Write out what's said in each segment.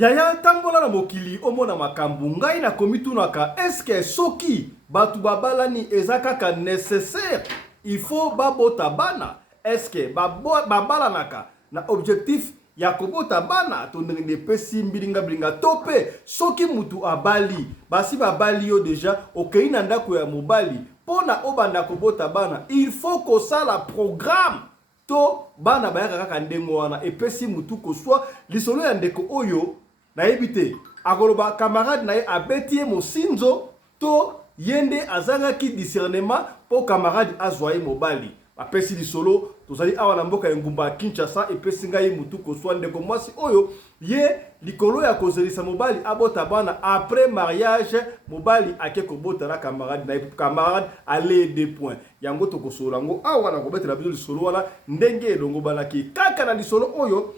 Yaya tambola na mokili omona makambu ngai na komitunaka eske soki batu babalani ezakaka nécessaire il faut babota bana eske babalanaka na objectif ya kobota bana to ndenge pesi mbilinga blinga tope soki mutu abali basi babali yo deja okei na ndako ya mobali pona obanda kobota bana il faut ko sala programme to bana bayaka kaka ndengo wana epesi mutu ko soit lisolo ya ndeko oyo na ebite akoloba camarade na ye abeti ye mosinzo to yende azangaki discernement po camarade azwa ye mobali apesi lisolo tozali awa na mboka ya ngumba ya Kinshasa epesi ngai mutu ko soit ndeko mwasi oyo ye likolo ya kozelisa mobali abota bana après mariage mobali ake kobota na camarade na camarade aller des points yango to kosola ngo awa na kobetela biso lisolo wana ndenge elongo banaki kaka na lisolo oyo.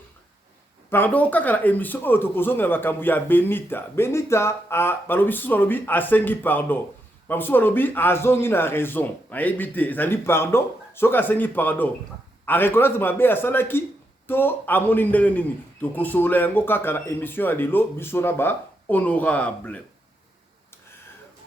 Pardon, kaka na émission oyo tokozonga makambu ya Benita. Benita a balobi susu balobi asengi pardon. Bamusu balobi azongi na raison. Na ebite ezali pardon, soka asengi pardon. A reconnaître mabe asalaki to amoni ndenge nini. Tokosola yango kaka na émission ya lelo biso na ba honorable.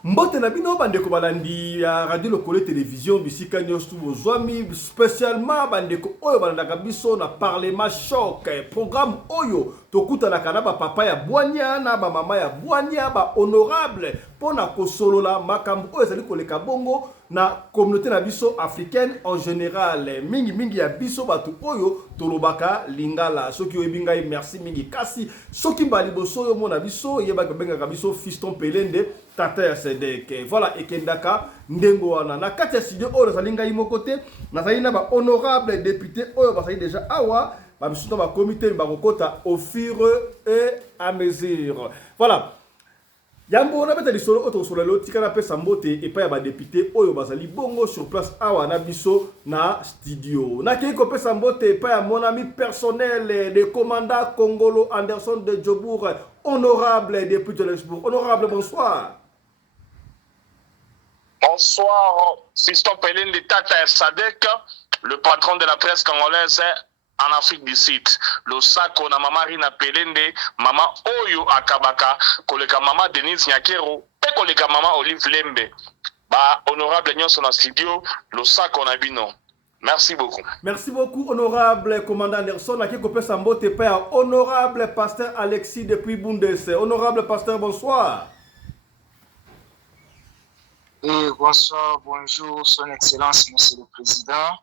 Mbote na bino bandeko balandi ya radio lokole télévision bisika nyosu bozwami spécialement bandeko oyo balandaka biso na parlement choc programme oyo tokutana kana ba papa ya bwanya na ba mama ya bwanya ba honorable pona kosolola makambo oyo ezali koleka bongo na communauté na biso africaine en général mingi ya biso batu oyo tolobaka lingala soki oyebi ngai merci mingi kasi soki mbali boso oyo mona biso yebaka bengaka biso fiston pelende tata ya sedeke voilà ekendaka ndengo wana na kati ya studio oyo nazali ngai moko te nazali na ba honorable député oyo bazali déjà awa bamisusu na bakomite bakokota au fur et à mesure voilà. Yambo na beta lisolo oto solo lo tikana pesa mbote epa ya ba député oyo bazali bongo sur place awa na biso na studio. Na kiko pesa mbote epa ya mon ami personnel le commandant Congolo Anderson de Djobour, honorable député de Johannesburg. Honorable, bonsoir. Bonsoir, Fiston Pelin de Tata Sadek, le patron de la presse congolaise en Afrique du Sud. Le sako na mama Rina Pelende, mama Oyo Akabaka, koleka mama Denise Nyakero, pe koleka mama Olive Lembe. Ba honorable Nyonso na studio, le sako na bino. Merci beaucoup. Merci beaucoup, honorable commandant Anderson. Aki kopé sambote père, honorable pasteur Alexis depuis Bundes. Honorable pasteur, bonsoir. Et bonsoir, bonjour, son excellence, monsieur le président.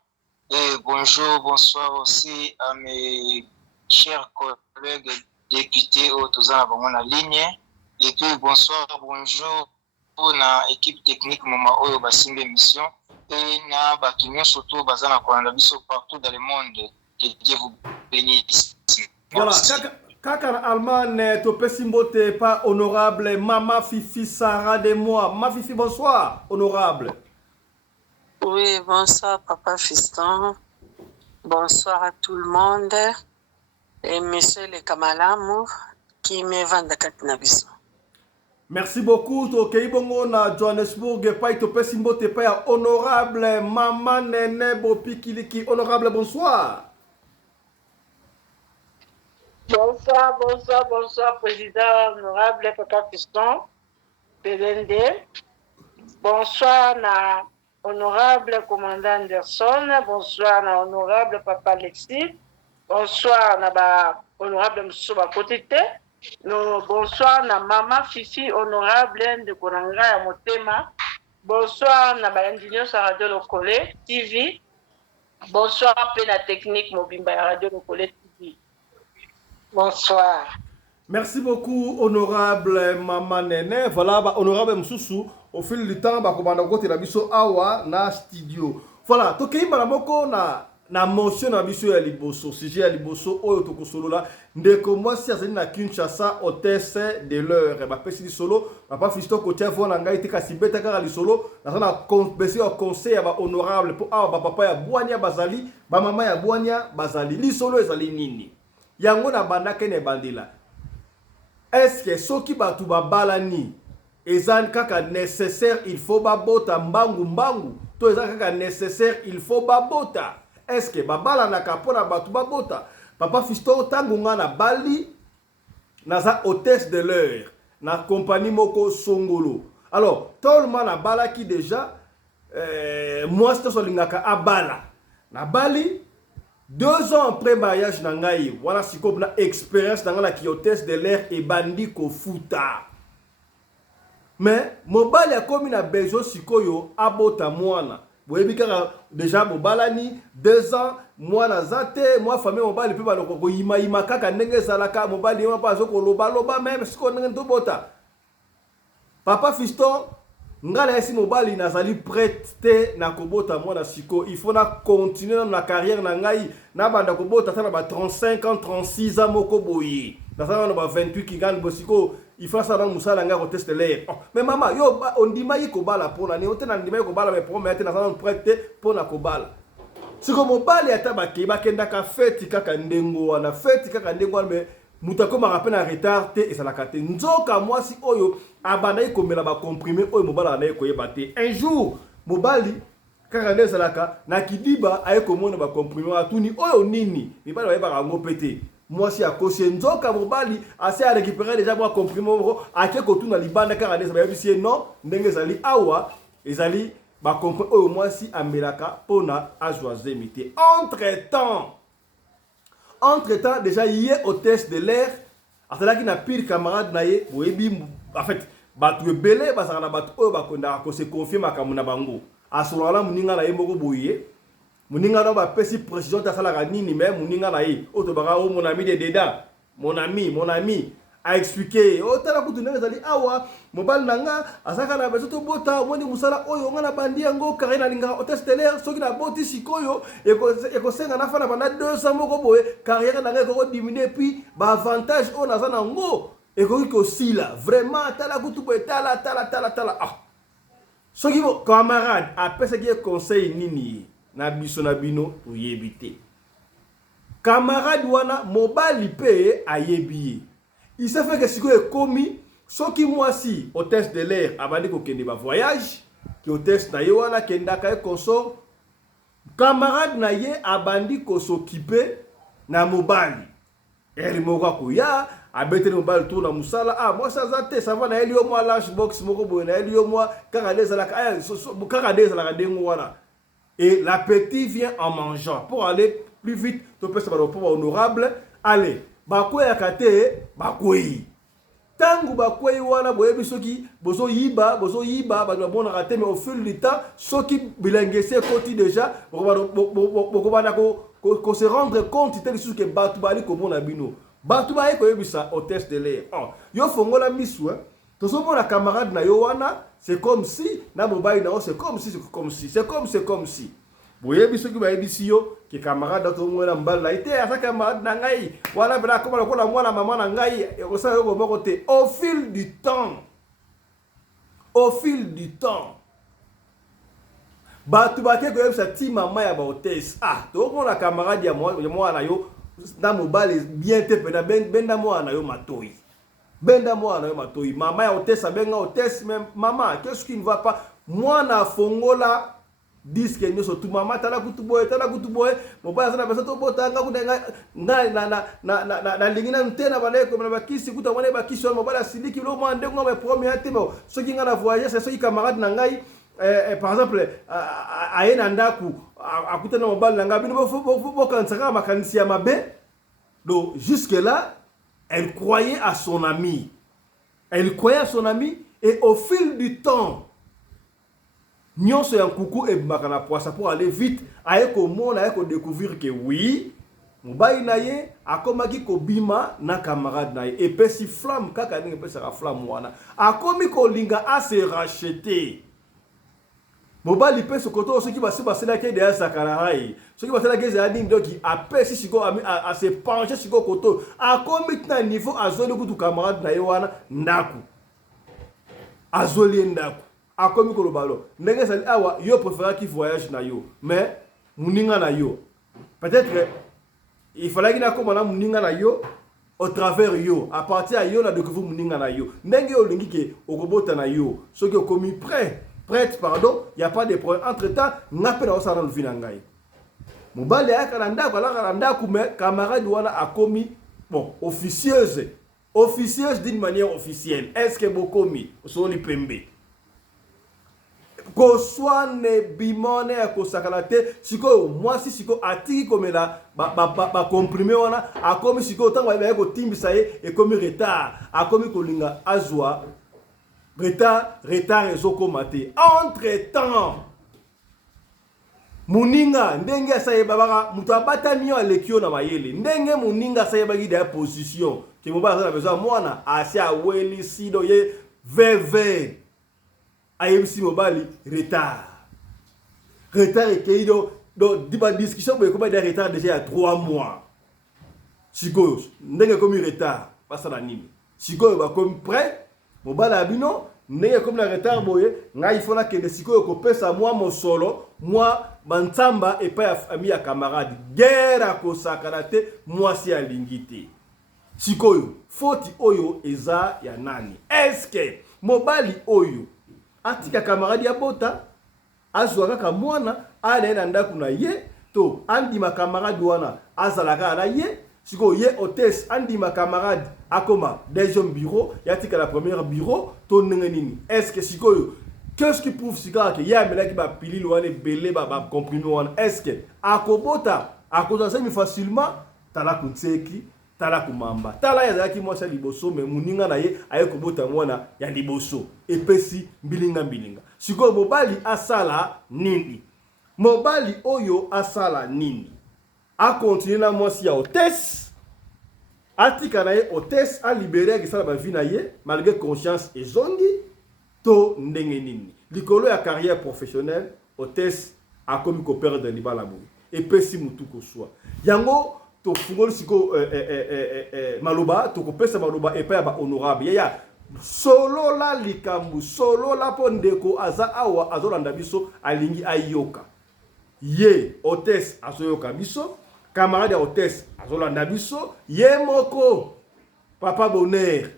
Et bonjour, bonsoir aussi à mes chers collègues députés au Tozana Bamona Ligne. Et puis bonsoir, bonjour pour l'équipe technique Mama Oyo Basimbe Mission. Et na Bakinyo surtout Bazana Kwandabiso partout dans le monde. Que Dieu vous bénisse. Voilà, Kaka Allemagne, to pesimbote pas honorable Mama Fifi Sarah de moi. Ma Fifi, bonsoir, honorable. Oui, bonsoir Papa Fiston. Bonsoir à tout le monde. Et monsieur le Kamalamu qui me vend de Katnabiso. Merci beaucoup. Tokei bongo na Johannesburg. Pai to pesimbote pas honorable Mama Nene Bopikiliki. Honorable, bonsoir. Bonsoir, bonsoir, bonsoir, président honorable Papa Fiston, PDND. Bonsoir, na honorable commandant Anderson. Bonsoir, na honorable Papa Alexis. Bonsoir, na ba honorable Moussouba Kotite. Bonsoir, na Mama Fifi, honorable de Konanga ya Motema. Bonsoir, na ba ingénieur sa radio Lokole TV. Bonsoir, pe na technique Mobimba ya radio Lokole TV. Bonsoir. Merci beaucoup, honorable Mama Nene. Voilà, honorable Moussou, au fil du temps, bakomanda kote la biso awa na studio. Voilà, tokei malamoko na motion na biso ya liboso, sujet ya liboso oyo tokosolola ndeko mwasi azali na Kinshasa hôtesse de l'heure. Ba pesi solo, papa Fiston kotia vona ngai te kasi beta kaka lisolo, na sana besi au conseil ya ba honorable po awa ba papa ya bwanya bazali, ba mama ya bwanya bazali. Lisolo ezali nini? Yango na bandake ne bandila. Est-ce que soki batu babalani ezan kaka nécessaire il faut babota mbangu to ezan kaka nécessaire il faut babota? Est-ce que babala na kapona batu babota? Papa Fiston tangu nga na bali naza hôtesse de l'air na compagnie moko songolo. Alors tout le monde a bala qui déjà moi c'est solingaka abala na bali 2 ans après mariage na ngai voilà siko na expérience na la hôtesse de l'air et bandi ko futa. Mais mobali a comme na besoin sikoyo abota mwana. Boyebi kaka déjà mobalani 2 ans mwana zate moi famille mobali pe baloko ko yima kaka ndenge zalaka mobali ma pas ko loba même siko ndenge to bota. Papa fiston ngala esi mobali nazali prêt na kobota mwana siko il faut na continuer dans la carrière na ngai na banda kobota tana ba 35 ans 36 ans moko boyi. Na sana ba 28 kingani bosiko il faut ça dans musala nga ko tester l'air. Mais maman yo on dima yi ko bala pona ni otena ndima yi ko bala mais promettre na sana prêt pona ko bala. Siko mobali ataba ke bakenda ka fête kaka ndengo wana fête kaka ndengo wana mais mutako ma rappel en retard te et ça la kate nzoka moi si oyo abanda yi komela ba comprimer oyo mobala na yi ko yebate un jour mobali kaka ndeza laka na kidiba ayi ko mona ba comprimer atuni oyo nini mibali ba yeba ngo pété. Moi si akosé nzoka mobali assez à récupérer déjà moi comprimé ake ko tuna libanda kaka ndeza ba yebisi non ndenge zali awa ezali ba comprimé oyo moi si amelaka pona ajoazer mité. Entre-temps, déjà, hier, hôtesse de l'air, alors qu'il n'a pire camarade, en fait, batu belé, parce qu'on a batu, on se confie à Kamuna Bango. À ce moment-là, Mouninga na yemoko boye. Mouninga na ba pesi précision ta sala nini même Mouninga na yi. Otobara o mon ami de Deda, mon ami a expliqué. O tala kutu ndenge zali awa, mobile nanga, asaka na besoto bota, moni musala oyo nga na bandi yango karena linga hôtesse de l'air, soki na boti sikoyo, eko senga na fana banda 200 moko boye, carrière nanga eko diminuer puis ba avantage o na zana ngo, eko ko sila, vraiment tala kutu boye tala. Ah. Soki bo camarade a pesa ki conseil nini na biso na bino to yebite. Camarade wana mobile pe a yebiye. Il s'est fait que si vous commis, ce qui moi si hôtesse de l'air avant de kende ba voyage, qui hôtesse na yewana kenda ka consort, camarade na ye abandi ko s'occuper na mobali. Elle moka ko ya abete mobali tour na musala moi ça zate ça va na elio moi lunchbox moko boye na elio moi kaka deza la kaka deza la dengo wana. Et l'appétit vient en mangeant pour aller plus vite, to peut se pour honorable, allez bakwe akate bakwe tangu bakwe wana boyebi soki bozo yiba ba bona raté mais au fil du temps soki bilangese koti déjà bokobana ko se rendre compte tel que batu bali ko mona bino batu ba ko yebisa hôtesse de l'air yo fongola misu tozo mona camarade na yo wana c'est comme si na mobile na c'est comme si boyebi soki ba yebisi yo ki camarade to mwana mbala ite asa camarade na ngai wala bra ko la mwana mama na ngai ko sa yo moko te au fil du temps batu ba ke ko yebisa ti mama ya ba hôtesse to mona camarade ya mwana yo na mobile bien te pena benda mwana yo matoi mama ya hôtesse benga hôtesse même maman qu'est-ce qui ne va pas mwana fongola disque nyoso tu mama tala kutu boy mobile sana pesa to bota nga kudenga na lingina ntena bale ko na bakisi kuta wana bakisi mobile asiliki lo mande ngo me premier temo soki nga na voyage c'est soki camarade na ngai par exemple ayena ndaku akuta na mobile na nga bino bo kansaka makanisi ya mabe donc jusque là elle croyait à son ami et au fil du temps nyonso ya nkuku e makana poisa pour aller vite ayeko mona ayeko découvrir que oui mobali na ye akomaki ko bima na camarade na ye et pesi flamme kaka ninge pesa ka flamme wana akomi ko linga a se racheter mobali peso koto soki basela ke de sakana hai soki basela ke za ding doki a pesi siko a se pencher siko koto akomi na niveau azoli kutu camarade na ye wana ndaku azoli ndaku akomi ko lobalo ndenge sali awa yo préfère qui voyage na yo mais muninga na yo peut-être il fallait qu'il a comme na muninga na yo au travers yo à partir à yo na découvrir muninga na yo ndenge olingi ke okobota na yo soki okomi prête pardon il y a pas de problème entre-temps ngape na osana luvina ngai mobali aka na ndako ala na ndako mais camarade wana akomi bon officieuse officieux d'une manière officielle. Est-ce que bokomi osoli pembe? Koswane bimone ya kosakala te siko mwasi siko atiki komela ba comprimé wana akomi siko tango ba ko timbisa ye ekomi retard akomi kolinga azwa retard ezokoma te. Entre temps muninga ndenge asaye babaka mutu abatami yo alekio na mayele ndenge muninga asaye bagi da position ke mobala za besoin mwana asia weli sido ye veve ayebisi mobali retard ekeido do diba discussion boye koba da retard déjà il y a 3 mois sikoyo ndenge komi retard pasala nini sikoyo ba comme prêt mobala abino ndenge komi na retard boye ngai il faut na kende sikoyo ko pesa moi mosolo moi Bantamba et pas ami ya camarade guerre akosakana te mwasi alingi te sikoyo foti oyo eza ya nani? Eske mobali oyo atika camarade ya bota azwa kaka mwana anaenda ndaku na ye to andima camarade wana azalaka na ye sikoyo ye hôtesse andima camarade akoma deuxième bureau yatika la première bureau to ndenge nini? Eske sikoyo qu'est-ce qui prouve que ya mela ki ba pilile wana belé ba comprimé wana? Est-ce que akobota akozasa mi facilement tala kutseki tala kumamba tala ya zaki mwasa liboso me muninga na ye aye kobota mwana ya liboso epesi mbilinga siko mobali asala nini? Mobali oyo asala nini? A continuer na mwasi ya hôtesse atika na ye hôtesse a libérer ki sala ba vie na ye malgré conscience ezongi to ndenge nini likolo ya carrière professionnelle hôtesse akomi ko perdre libala boy et pesi mutu ko swa yango to fungol siko maloba to ko pesa maloba et pa ba honorable ya solo la likambu solo la pondeko aza awa azolanda biso alingi ayoka ye hôtesse azoyoka biso camarade hôtesse azolanda biso ye moko papa bonheur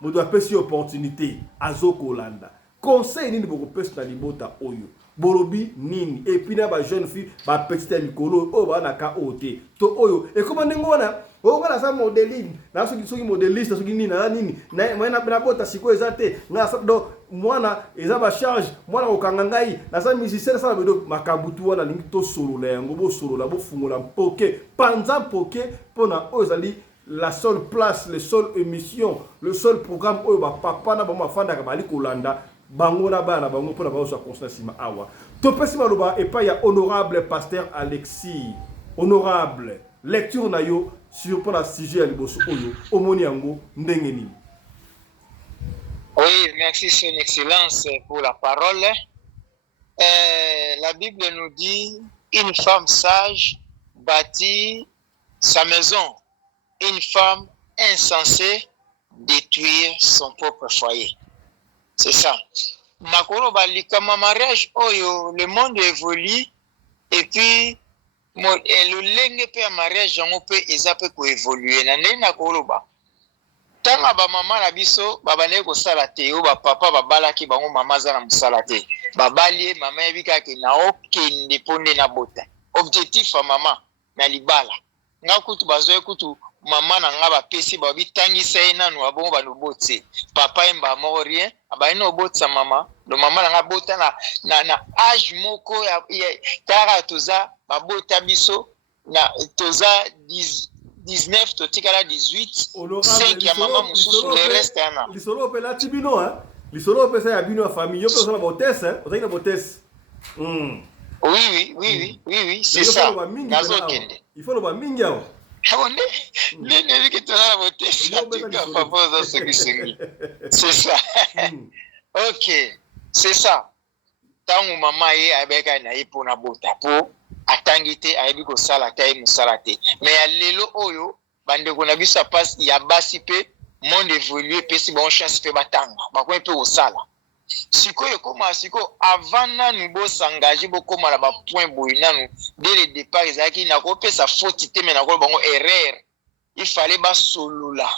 modo apesi opportunité azoko landa conseil nini boko pesi na libota oyo bolobi nini et puis na ba jeune fille ba petite mikolo o ba na ka ote to oyo e comment ndengona o ngala sa modeling na soki modeliste soki nini na nini na bota siko ezate nga sa do mwana eza ba charge mwana okanga ngai na sa musicien sa bedo makabutu wana lingi to solo la yango bo solo la bo fungola poke panza poke pona ozali la seule place, la seule émission, le seul programme où papa na bama fanda ka bali kolanda bango na bana bango pona ba so conscience awa. To pesi maloba et pas ya honorable pasteur Alexis. Honorable lecture na yo sur pour la sujet ya liboso oyo omoni yango ndenge nini? Oui, merci son excellence pour la parole. La Bible nous dit une femme sage bâtit sa maison. Une femme insensée détruire son propre foyer. C'est ça. Nakolo balikama mariage oyo le monde évolue et puis le lenge pe mariage yango pe eza pe ko évoluer na ndenge nakolo ba. Tanga ba mama na biso babane ko sala te o ba papa babalaki bango mama za na musala te. Babali mama ebika ke na okende pone na bota. Objectif ya mama na libala. Ngakutu bazoe kutu mama na nga bapesi babitangisa ye nanu abongo banobotse papa emba moko rien abaini obotsa mama do mama na nga bota na âge moko ya kaka toza babota biso na toza 19 totikala 18 5 ya mama mususu le reste ana lisolo pe la tibino hein lisolo pe sa ya bino famille yo pe so na botesse hein ozaki na botesse oui c'est ça nazokende il faut le ba mingi awo c'est ça. Ok, c'est ça. Tant que maman est avec un pour na bota pour atangite ayebi ko sala ta musalate. Mais ya lelo oyo bande ko na bisa passe ya basipe monde évolué pe si bon chance pe batanga. Ba ko pe o sala. Sikoyo koma siko avant nanu bo s'engager bo koma la ba point boy nanu dès le départ ezaki na ko pesa faute te mais na ko bango erreur il fallait ba solola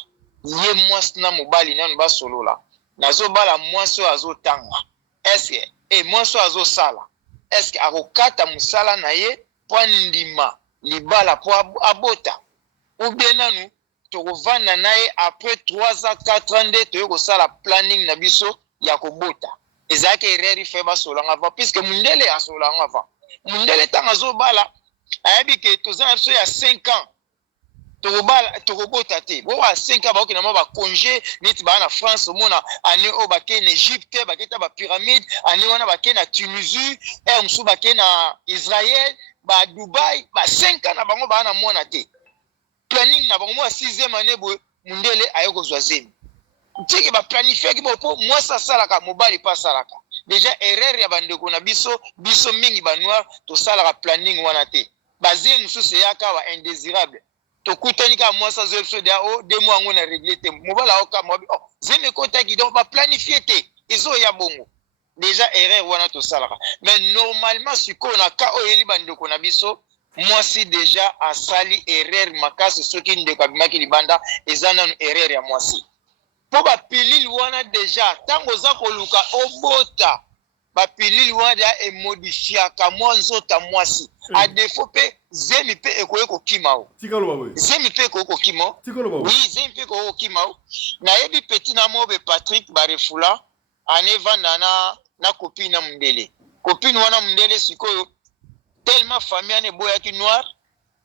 ye mwasi na mobali nanu ba solola nazo bala mwasi azo tanga est-ce et mwasi azo sala est-ce akokata musala na ye po ndima libala po abota ou bien nanu tokovanda naye après 3 ans 4 ans nde toye kosala planning na biso ya kobota ezalaki erreur ife basolanga avant puisque mundele asolanga avant mundele ntango azobala ayebi ke toza na biso ya 5 ans tokobota te bo wa 5 ans baokende mwa bacongé neti baa na France omona ane oyo bakei na Egypte bakei ta bapyramide ane wana bakei na Tunisie mosusu bakei na Israël badubai 5 ans na bango baa na mwana te planning na bango mwa 6e année boye mundele aye kozwa zemi tiki baplanifiaki bo mpo mwasi asalaka mobali mpe asalaka déjà erreur ya bandeko na biso mingi banoir tosalaka planning wana te bazemi mosusu eyaka ba indésirable tokutani kaka mwasi azoye biso deya o 2 mois yango na réglé te mobali aoka mobi zemi ekotaki donc baplanifie te ezoya bongo déjà erreur wana tosalaka mais normalement sikoyo na ka oyo eyeli bandeko na biso mwasi déjà asali erreur makasi soki ndeko abimaki libanda eza nanu erreur ya mwasi mpo bapilili wana déjà ntango oza koluka obota bapilili wana deya emodifiaka mwa nzota mwasi adefo mpe zemi mpe ekoki kokima o zemi mpe ekoki kokima o oui zemi mpe ekoki kokima o nayebi peti na mobe Patrick barefula anevanda na kopine na mundele kopine wana mundele sikoyo tellement famille ane boyaki noir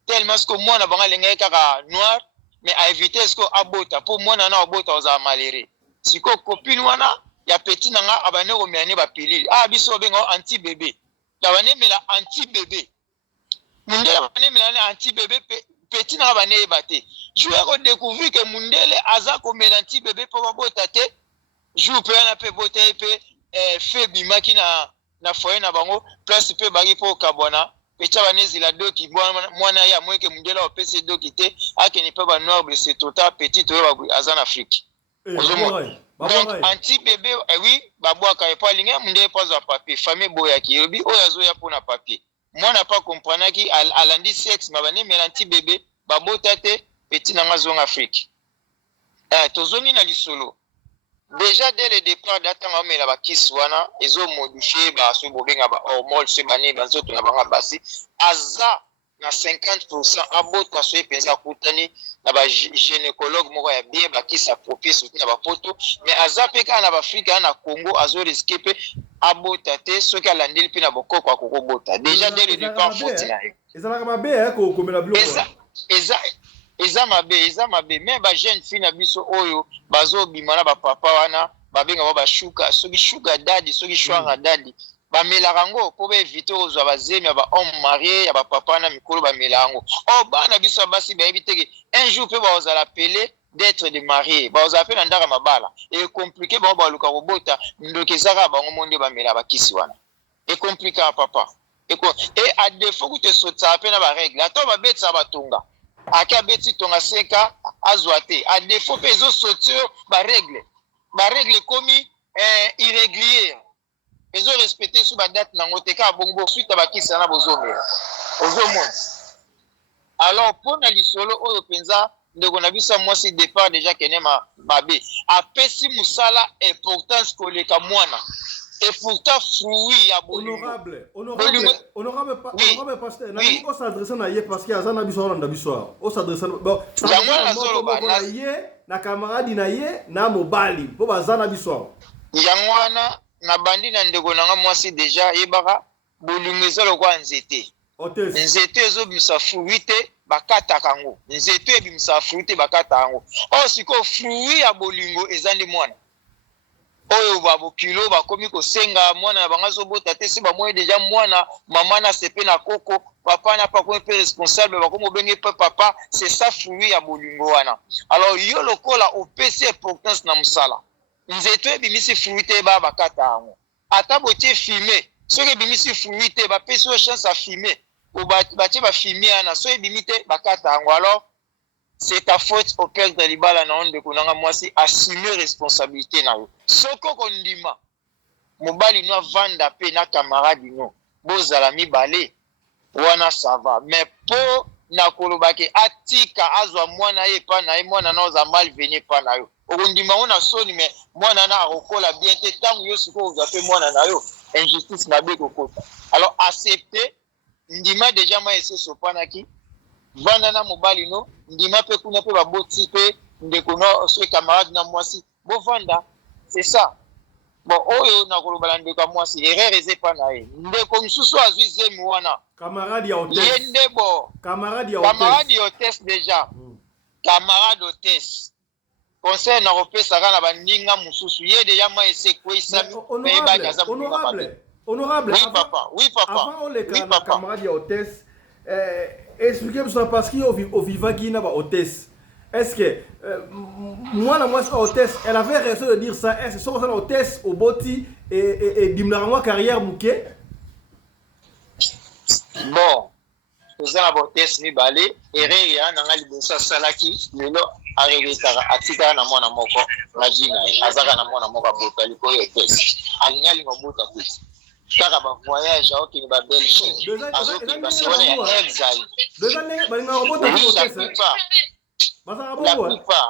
tellement siko mwana banga alengaki kaka noir mais aevite siko abota mpo mwana na abota ozala malere siko kopine wana ya peti na nga abane komela ne bapilili biso babenga anti bébé abanemela anti bébé mundele abanemela ne anti bébé peti na nga baneyeba te jour ya kodécouvrir ke mundele aza komela anti bébé mpo babota te jour mpe wana mpe bota ye mpe fe bimaki na foye na bango place mpe baki mpo okabwana pecha banezila doki mwana ye amoyeke mundele opesi doki te akeni mpe banoir blessé tota petit oyo aza na Afrique donc anti bébé oui babwaka epo alingi mundele mpo azwa papier famille boyaki elobi oyo azoya mpona papier mwana mpa komprenaki alandi sexe ma banemela anti bébé babota te petit nanga zonga Afrique tozongi na lisolo déjà dès le départ datanga omela bakisi wana ezomodifie baso bobenga bahormone so bane banzoto na banga basi aza na 50% abota so epenza akutani na bagynécologue moko ya bien bakisi aproprie surtout na bapoto mais aza mpe kaka na baafrika na Congo azoriske mpe abota te soki alandeli mpe na bokoko akokobota déjà dès le départ foti na ye ezalaka mabe kokomela biloko eza mabe me bajeune fille na biso oyo bazobima na bapapa wana babenga ba bashuka soki shuga dadi soki shwanga dadi bamelaka yango mpo baevite kozwa bazemi ya bahomme marié ya bapapa na mikolo bamela yango bana biso basi bayebi teke un jour mpe baozala pele d'être de marié baozala mpe na ndaka mabala ekomplike bango baluka kobota ndoki ezaka bango monde bamela bakisi wana ekomplikaka papa a défaut kute esotisaka mpe na baregle ata babetisaka batonga ake abeti tonga 5 azwa te a défaut mpe ezosoti oyo baregle ekomi irrégulière ezorespecte su badate nango te kaka bongo bosuita bakisa na bozomela ozomona alors mpo na lisolo oyo mpenza ndeko na biso mwasi départ déjà kene mabe apesi mosala importance koleka mwana et pourtant fruit ya honorable pasteur na ngi s'adresser na ye parce que azana biso na biso o s'adresser bon na ye na camarade na ye na mobali po bazana biso yango wana na bandi na ndeko nanga mwasi déjà yebaka bolingo eza lokwa nzete ezobimisa fruit te bakataka yango nzete ebimisa fruit te bakata yango sikoyo fruit ya bolingo eza ndi mwana oyo babokilo bakomi kosenga mwana na bango azobota te si bamoye deja mwana mama na sepe na koko papa na pakomi mpe responsable bakomi obenge mpe papa c'est ça fruit ya bolingo wana alors yo lokola opesi importance na mosala nzeto ebimisi fruit te bakata yango ata botie fume soki ebimisi fruit te bapesi yo chance ya fume batie bafumi wana so ebimi te bakata yango alors c'est ta faute au père de libala na onde kunanga mwasi assumer responsabilité na yo soko kondima mobali no vanda pe na camarade no bozala mibale wana ça va mais po na kolobake atika azwa mwana ye pa na ye mwana na oza mal venir pa na yo okondima ona soni mais mwana na akokola bien te tango yo siko oza pe mwana na yo injustice na be kokota alors accepter ndima déjà ma ese sopanaki vanda na mobali no ndima pe kuna pe baboti pe ndeko no so camarade na mwasi bo vanda c'est ça bon oyo na kolobala ndeko mwasi erreur eze pa na ye ndeko msusu azwi zemu wana camarade ya hôtesse yende bo camarade ya hôtesse déjà camarade hôtesse conseil na kopesaka na baninga mosusu ye deja mwa esekwesami honorable oui papa avant oleka na camarade ya hôtesse expliquez moi parce que au vivaki na ba hôtesse est-ce que moi la moitié hôtesse elle avait raison de dire ça est-ce que son hôtesse au boti et dimna moi carrière mouké bon toza na hôtesse mibale ereya nanga liboso asalaki lelo aregetaka atikaka na mwana moko na jina azaka na mwana moko abota likolo hôtesse alingali mobota te kaka bavoyage aokende babelgique azokende basiwana ya exile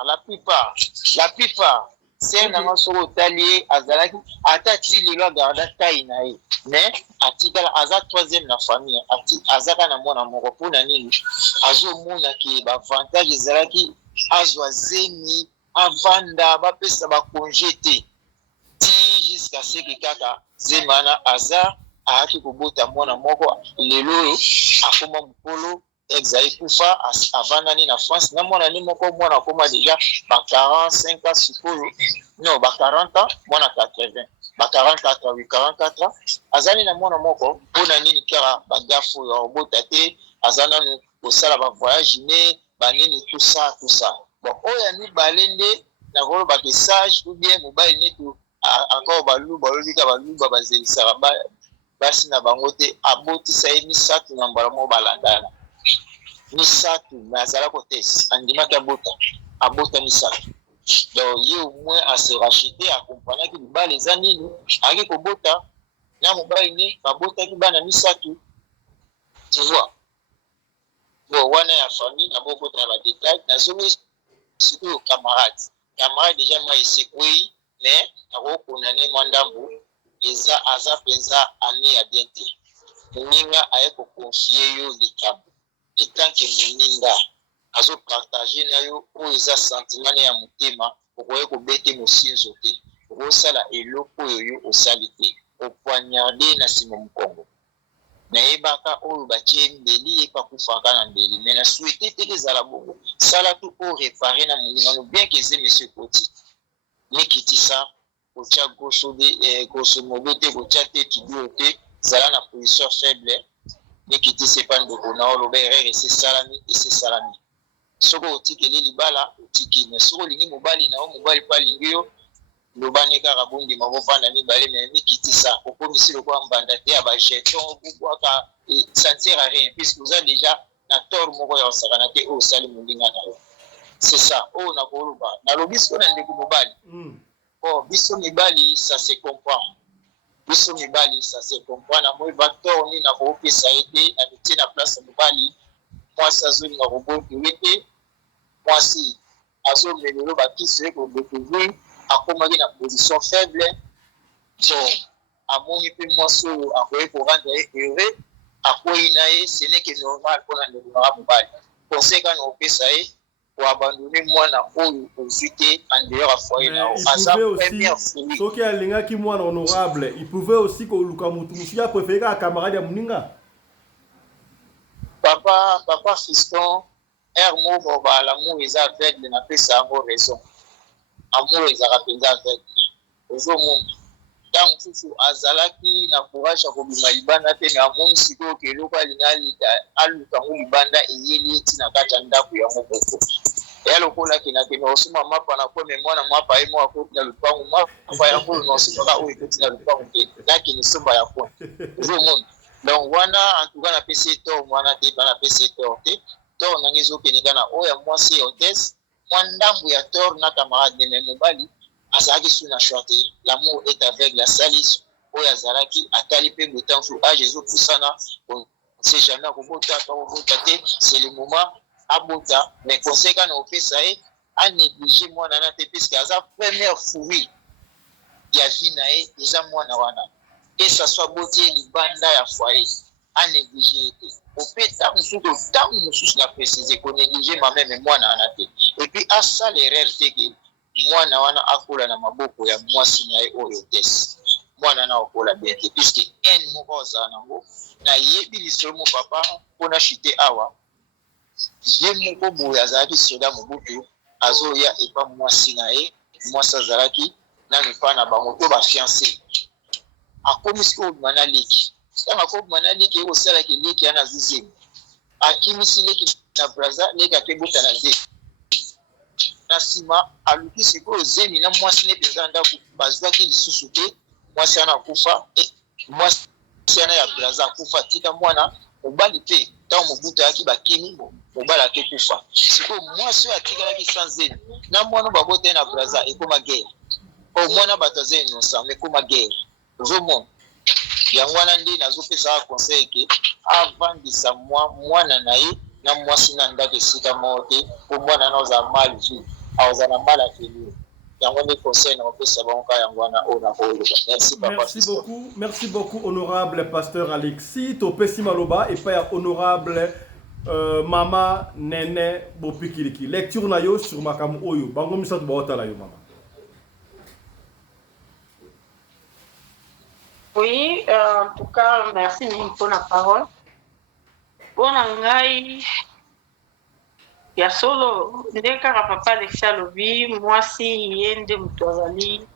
la plupart c'est nanga soko otali ye azalaki ata ti lelo agarda tai na ye mais atikala aza troisième na famille azaka na mwana moko mpona nini azomona ke bavantage ezalaki azwa zemi avanda bapesa bakonge te ti jusqu'à ce que kaka zemi wana aza ayaki kobota mwana moko lelo oyo akoma mokolo exaye kufa avandani na France na mwana ni moko mwana akoma déjà ba 45 ans sikoyo non ba 40 ans mwana 80 ba 44 oui 44 ans azali na mwana moko mpona nini kaka bagafo ya obota te azana kosala ba voyage ne banini tout ça bon oya mibale nde na koloba ke sage ou bien mobile ne to encore baluba olobika baluba bazelisaka basi na bango te abotisa ye misato na mbala mo balandana misato mais azalaki hôtesse andimaki abota misato donc ye au moins ase racheter akompanaki libala eza nini ayaki kobota na mobali ne babotaki bana misato tu vois bon wana ya famille nabokota na badetail nazomi sikoyo camarade déjà moi esekwei mais akokondane mwa ndambo eza aza mpenza ami ya bien te moninga aye kokonfie yo likambo etanke moninga azopartage na yo oyo eza sentiment ya motema okoye kobete mosinzo te okosala eloko oyo yo osali te opoignarde na nsima mokongo nayebaka oyo batie mbeli ye pakufaka na mbeli me na souhaite te ezala bongo sala tu oyo repare na moninga no bien ke eze monsieur koti mikitisa kotia grosso modo te kotia te tudio te zala na position faible mikitisa epa ndeko na oloba erreur esesalami soko otikeli libala otiki me soko olingi mobali na yo mobali mpo alingi yo lobani kaka bondima bovanda mibale me mikitisa okomisi lokola mbanda te ya bajeton bobwaka sentir à rien puisque oza déjà na tort moko ya osakana te oyo osali moninga na yo c'est ça oyo nakoloba nalobi siko na ndeko mobali bon biso mibali ça se comprend na moi bator nini nakopesa ye te na mitie na place ya mobali mwasi azolinga koboto ye te mwasi azomelelo bakisi ye kodécouvrir akomaki na position faible donc amoni mpe mwasi oyo akoki korendre ye heureux akwei na ye ce n'est que normal mpona ndeko nanga mobali conseil kaka na kopesa ye koabandone mwana oyo ozwi te en dehors ya foyer na yo aza première folie soki alingaki mwana honorable il pouvait aussi koluka mutu mosuki apréféré kaka camarade ya moninga papa fiston ere moko balamour eza aveugle napesa yango raison amour ezalaka mpenza aveugle ozomona ntango mosusu azalaki na courage ya kobima libanda te me amoni sikoyo ke eloko alingi aluka ngo libanda eyeli ye ntina kati ya ndako yango moko eya lokola kenakende osoma mapa na kweme mwana mapa ye mo akoti na lupango mapa yango oyo naosomaka oyo ekoti na lupango te nakende somba ya kona ozomona donc wana en tout cas napesi ye tor mwana te mpa napesi ye tor te tor nange ezokende kaka na oyo ya mwasi ya hôtesse mwa ndambo ya tor na camarade me mobali azalaki su na choix te l'amour est aveugle asali oyo azalaki atali mpe botan fu age ezopusana on sait jamais akobota akobota te c'est le moment abota mais conseil kaka na opesa ye anéglige mwana na te puisque aza première fruit ya vie na ye eza mwana wana et ça soit boti ye libanda ya foyer a négligé au fait tant nous na préciser qu'on néglige même moi na anate et puis à ça l'erreur c'est que moi na wana akola na maboko ya mwasi na ye oyo test moi na okola bien puisque en moko za nango na yebi lisomo papa pona chité awa ye moko boya azalaki soda mobutu azoya epa mwasi na ye mwasi azalaki nani pa na bango to ba fiancé akomisi ko mana leki tanga ko mana leki o sala ki leki ana zizini akimisi leki na braza leki akebuta na ze na sima aluki siko zemi na mwasi ne peza ndako bazwaki lisusu te mwasi ana kufa mwasi ana ya braza kufa tika mwana mobali te ta mobuta yaki bakini mobali akekufa siko mwasi atikalaki sans zemi na mwana babote na braza ekoma guerre o mwana bato zeni no sa mekoma guerre zomo yango wana ndi nazopesa conseil ke avandisa mwana na ye na mwasi na ndako esika moko te po mwana na oza mal vu aoza na mal afeli yango ndi conseil naopesa bango ka yango wana oyo nakoyoba. Merci papa. Merci beaucoup honorable pasteur Alexis topesi maloba epai ya honorable mama Nene Bopikiliki lecture na yo sur makambo oyo bango misato baotala yo mama. Oui, en tout cas, merci pour la parole. Bon, ngai, ya solo, ndeka papa Alexia lobi, moi si yende mutozali,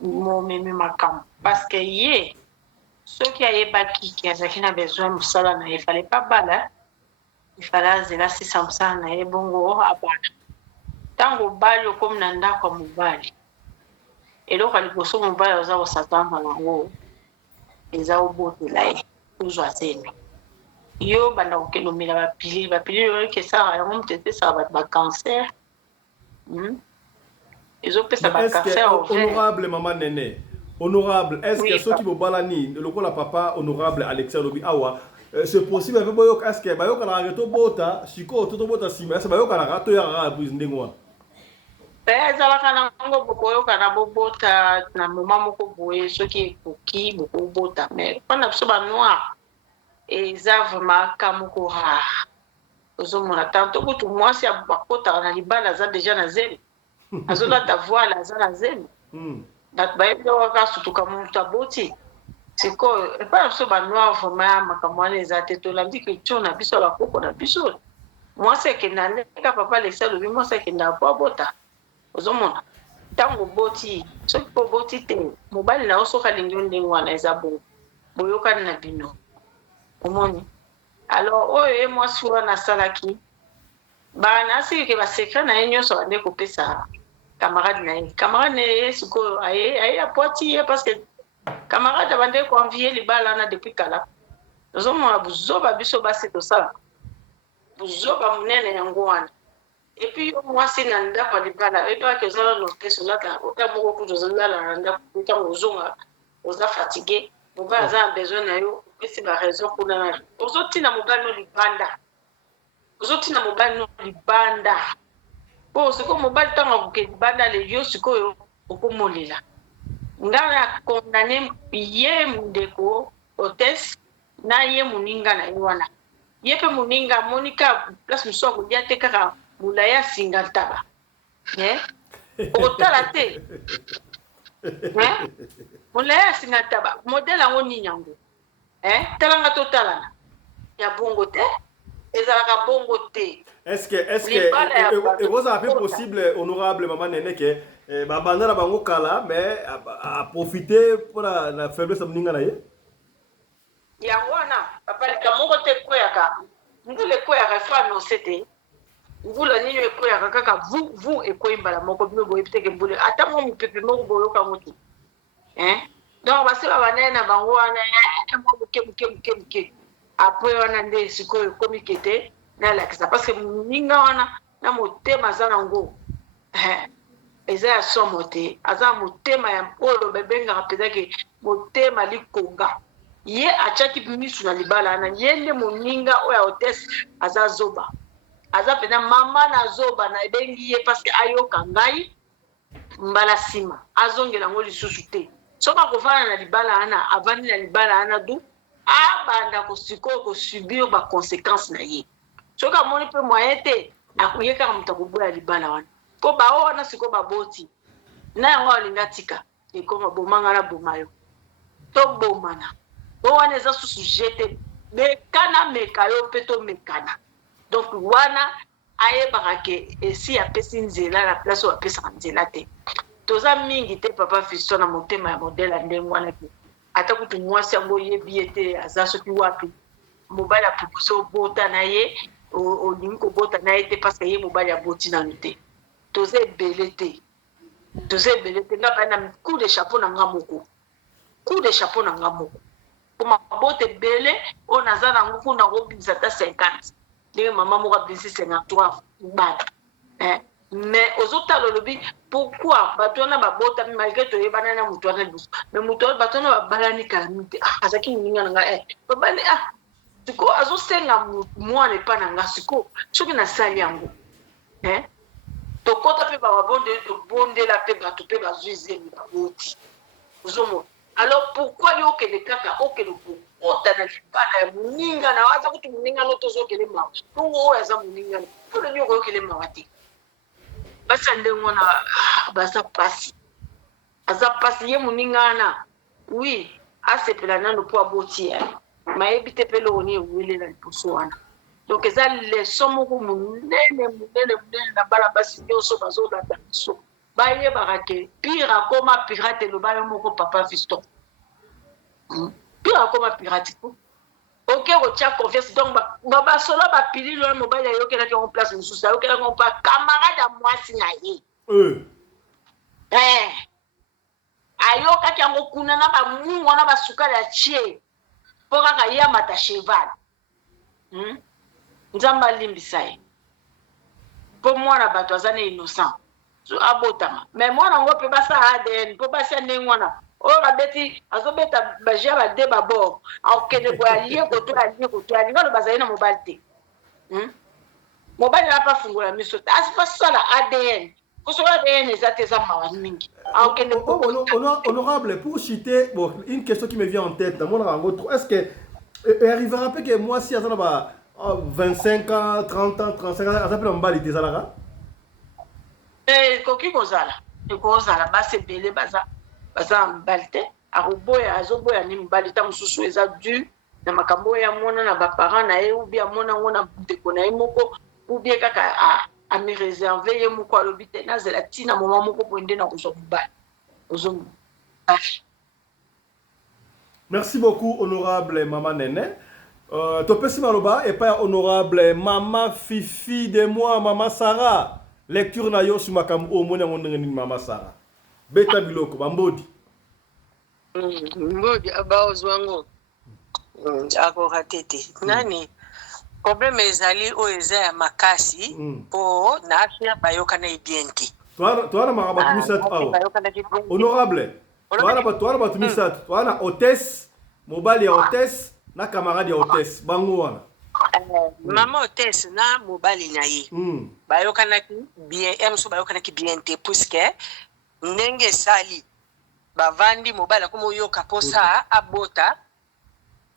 mo meme makam. Parce que yé, ceux qui a baki qui a besoin de ça, il fallait pas bala, il fallait zela si samsa na ye bongo abana. Tango bali comme nanda comme bali. eloko liboso mobali oza kosatana nango eza obotela ye kozwa zemi yo banda kokelomela bapilili oyo kesaka yango moto epesaka bato bacancer ezopesa bacancer honorable mama Nene honorable est-ce que soki bobalani lokola papa honorable Alexia lobi awa c'est possible avec boyoka est-ce que bayokanaka tobota sikoyo tobota nsima ese bayokanaka toyakaka bwisi ndenge wana ezalaka nango bokoyoka na bobota na moma moko boye soki ekoki bokobota mais mpona biso banoir eza vraiment ka moko rare ozomona tanto kutu mwasi bakotaka na libala aza deja na zemi azolata voile aza na zemi bato bayebi kaka sutuka moto aboti sikoyo mpona biso banoir vraiment makambo wana eza te tolandi ketio na biso bakoko na biso mwasi ekenda ndeka papa Alexia lobi mwasi ekenda po abota ozomona tango boti soki po boti te mobali na osoka lingi ndenge wana eza bongo boyokani na bino omoni alors oyo ye mwasi wana asalaki bana asiki ke basekret na ye nyonso bande kopesa camarade na ye sikoyo aye apwati ye parce que camarade abande koenvie libala wana depuis kala ozomona buzoba biso basi tosala buzoba monene yango wana et puis mwasi na ndako libala ebaki ozala note solata ota moko kutu ozala na ndako ntango ozonga oza fatigué mobali aza na besoin na yo opesi baraison kuna na ozotina mobali no libanda po sikoyo mobali ntango akoke libanda leyo sikoyo okomolela nga na condamné ye ndeko hôtesse na ye moninga na ye wana ye mpe moninga monika place mosusu akolia te kaka mulaya singa ntaba okotala te mulaya singa ntaba modele yango nini yango talanga totalana ya bongo te ezalaka bongo te est-ce que ekozala mpe possible honorable mama Nene ke babanda na bango kala mais aprofite mpona na faiblesse ya moninga na ye yango wana papalika moko te ekweyaka mbula ekweyaka efo annonce te mbula nini ekweyaka kaka vu ekweyi mbala moko bino boyebi teke mbula ata mo mopepe moko boyoka motu donc basila banaye na bango wana mo moke apres wana nde sikoyo ekomi kete nalakisa parce que moninga wana na motema aza nango eza ya somo te aza motema ya oyo babengaka mpezake motema likonga ye atiaki misu na libala wana ye nde moninga oyo ya hotesse aza zoba aza pena mama na zoba na ebengi ye parce que ayoka ngai mbala nsima azongela yango lisusu te soki akofana na libala wana avandi na libala wana du abanda ko subir ba conséquences na ye soka moni pe moyen te akuyeka muta kuboya libala wana po ba wana siko baboti na yango alinga tika ekoma bomanga na bomayo to bomana o wana eza susu jete mekana mekayo pe to mekana donc wana ayebaka ke esi apesi nzela na place oyo apesaka nzela te toza mingi te papa Fiston na motema ya modele ya ndenge wana te ata kutu mwasi yango oyebi ye te aza soki wapi mobali apropose obota na ye olingi kobota na ye te parce que ye mobali aboti nanu te toza ebele te nga pai na coup de chapeau na nga moko po mabota ebele oyo naza nango kuna kobimisa ata 50 ndenge mama moko abimisi 53 bana mais ozotala olobi pourquoi bato wana babota malgré toyebana na moto wana liboso mais moto wana bato wana babalani kala mingi te azalaki moninga na nga babali siko azosenga mwana epa na nga siko soki nasali yango tokota mpe tobondela mpe bato mpe bazwi zemi baboti ozomona alors pourquoi yo okende kaka okende kokota na libala ya moninga na aza kuti moninga no tozokende mawa bongo oyo aza moninga no mpona nyoko yokende mawa te basi ndenge wana baza pasi aza pasi ye moninga wana oui asepela nano mpo aboti ye mayebi te mpe loko ni ewelela liboso wana donc eza leson moko monene na bana basi nyonso bazolanda biso bayebaka ke pire akoma pirate eloba yo moko papa Fiston pire akoma pirate oke kotia confiance donc basolo bapilili wana mobali ayokelaki yango place mosusu ayokelaki yango mpa camarade ya mwasi na ye ayokaki yango kuna na bamungu wana basukali ya tie mpo kaka ye amata cheval nzambe alimbisa ye mpo mwana bato aza na innocent abotama mais mwana yango mpe basala ADN mpo basia ndenge wana oyo babeti azobeta bagia bade babord akokende boye alie koto alinga alo bazali na mobali te mobali apa fungola miso te asala ADN kosoka ADN eza te eza mawa mingi akokende honorable pour citer une question qui me vient en tête dans mon rango est-ce que arrivera peut que moi si aza na ba 25 ans 30 ans 35 ans aza pe na mobali te ezalaka ekoki kozala basi ebele baza mobali te azoboya ni mobali ta mosusu eza du na makambo oyo amona na baparent na ye ubi amona yango na ndeko na ye moko ubi kaka amereserve ye moko alobi te nazela ntina moma moko boye nde na kozwa mobali ozomona. Merci beaucoup honorable mama Nene. Topesi maloba et pas honorable mama Fifi de moi mama Sarah. Lecture na yo sur makambo omona ngondenge ni mama Sarah. Beta biloko bambodi. Mbodi abaozwango. Akora tete. Nani problème ezali o eza ya makasi po na afia bayoka na ibienti. Toi na marabatu misat awo. Honorable. Toi na batu misat. Toi na hôtesse, mobile ya hôtesse na camarade ya hôtesse. Bango wana. Mama hôtesse na mobali na ye. Bayokanaki bien, emso bayokanaki bien te puisque ndenge sali bavandi mobali akomo yoka posa abota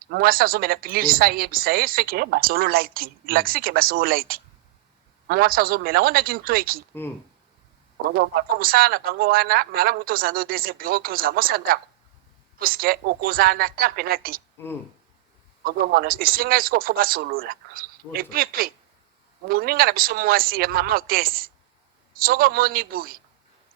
mwasa zomela pilili sa yebisa ye seke basolo lighti laksike basolo lighti mwasa zomela onda kintoeki ondo papa musana bango wana mala muto zando des bureaux que za mosa ndako puisque okozana ta penalty ondo mona esinga isko fo basolo la et puis moninga na biso mwasi ya mama hôtesse soko moni boy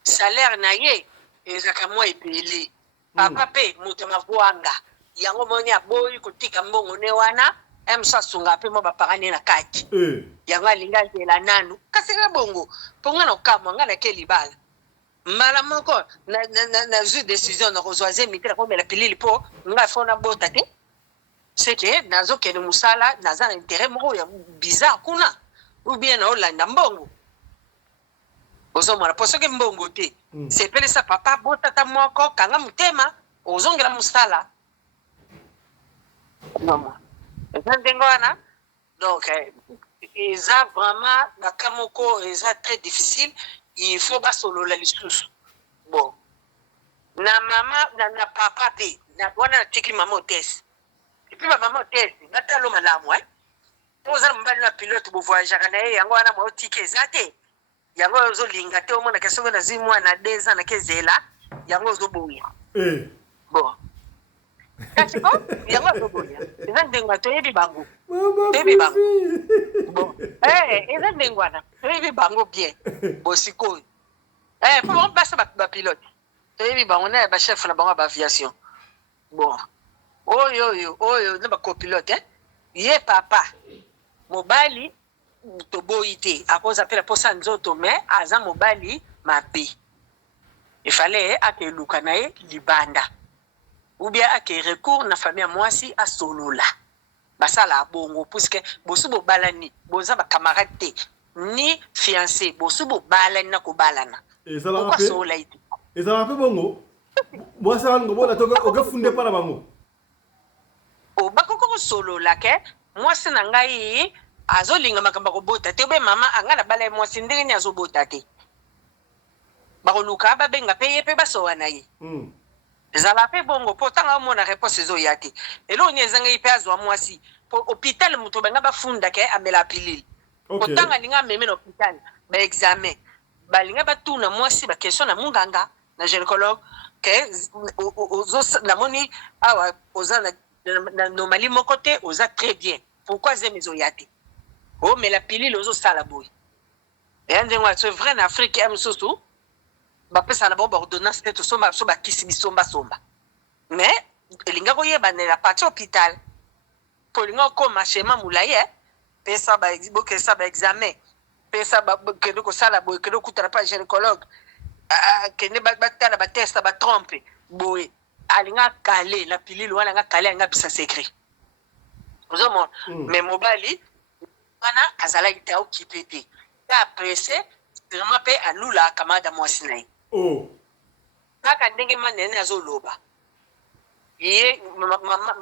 salaire na ye ezaka mwa ebele papa pe moto mavwanga yango moni aboyi kotika mbongo ne wana emsa sunga pe mo bapakane na kati yango alinga zela nanu kasi ka bongo ponga na kama ngana ke libala mala moko na zu décision na kozwaze mitira ko mela pilili po nga fona bota te c'est que nazo kene musala naza na intérêt moko ya bizarre kuna ou bien na olanda mbongo ozomona poso ke mbongo te sepele sa papa botata moko kanga mutema ozongela musala maman ndengo wana donc eza vraiment nakamoko eza très difficile il faut basolola lisusu bon na mama na papa pe na wana tiki mama hôtesse puis maman tête natalo malamu poza mbali na pilote bo voyager na ye yango wana mo ticket zate yango zo linga te omona kesongo na zimwa na 2 ans na kezela yango zo boya bon kasi ko yango zo boya eza ndengwa to yebi bango yebi bango bon eza ndengwa na yebi bango bien bosiko pour on passe ba pilote yebi bango na ba chef na bango ba aviation bon oyo na ba copilote ye papa mobali toboyi te akoza pela posa nzoto me aza mobali mabe ifale akeluka na ye libanda ou bien ake recours na famille mwasi asolola basala bongo puisque bosu bobalani boza ba camarade te ni fiancé bosu bobalani na kobalana ezala pe bongo mwasi ngo bona to okefunde para bango o bakoko kosolola ke mwasi na ngai azolinga makambo kobota te be mama anga na bala mwasi ndenge ni azobota te bakoluka babenga pe ye pe basowa na ye ezala pe bongo po tanga omona réponse ezo ya te elo ni ezanga ipe azwa mwasi po hôpital muto benga bafunda ke amela pilili po tanga ninga meme na hôpital ba examen balinga batuna mwasi ba question na munganga na gynécologue ke ozo na moni awa oza na normali moko te oza très bien pourquoi zeme ezo ya te oh mais la pilule ozo sala boy et ndengwa c'est vrai na Afrique am soso ba pesa na ba ordonnance te to somba so ba kisi bisomba somba mais elinga ko yeba na partie hôpital pour linga ko machema mulaye pesa ba boke sa ba examen pesa ba ke ko sala boy ke ko tara pa gynécologue ke ne ba tala ba test ba trompe boy alinga kale la pilule wana nga kale nga bisa secret ozomo mais mobali wana azala ita okipete ta pressé vraiment pe alula kamada mwasinayi kaka ndenge manene azoloba ye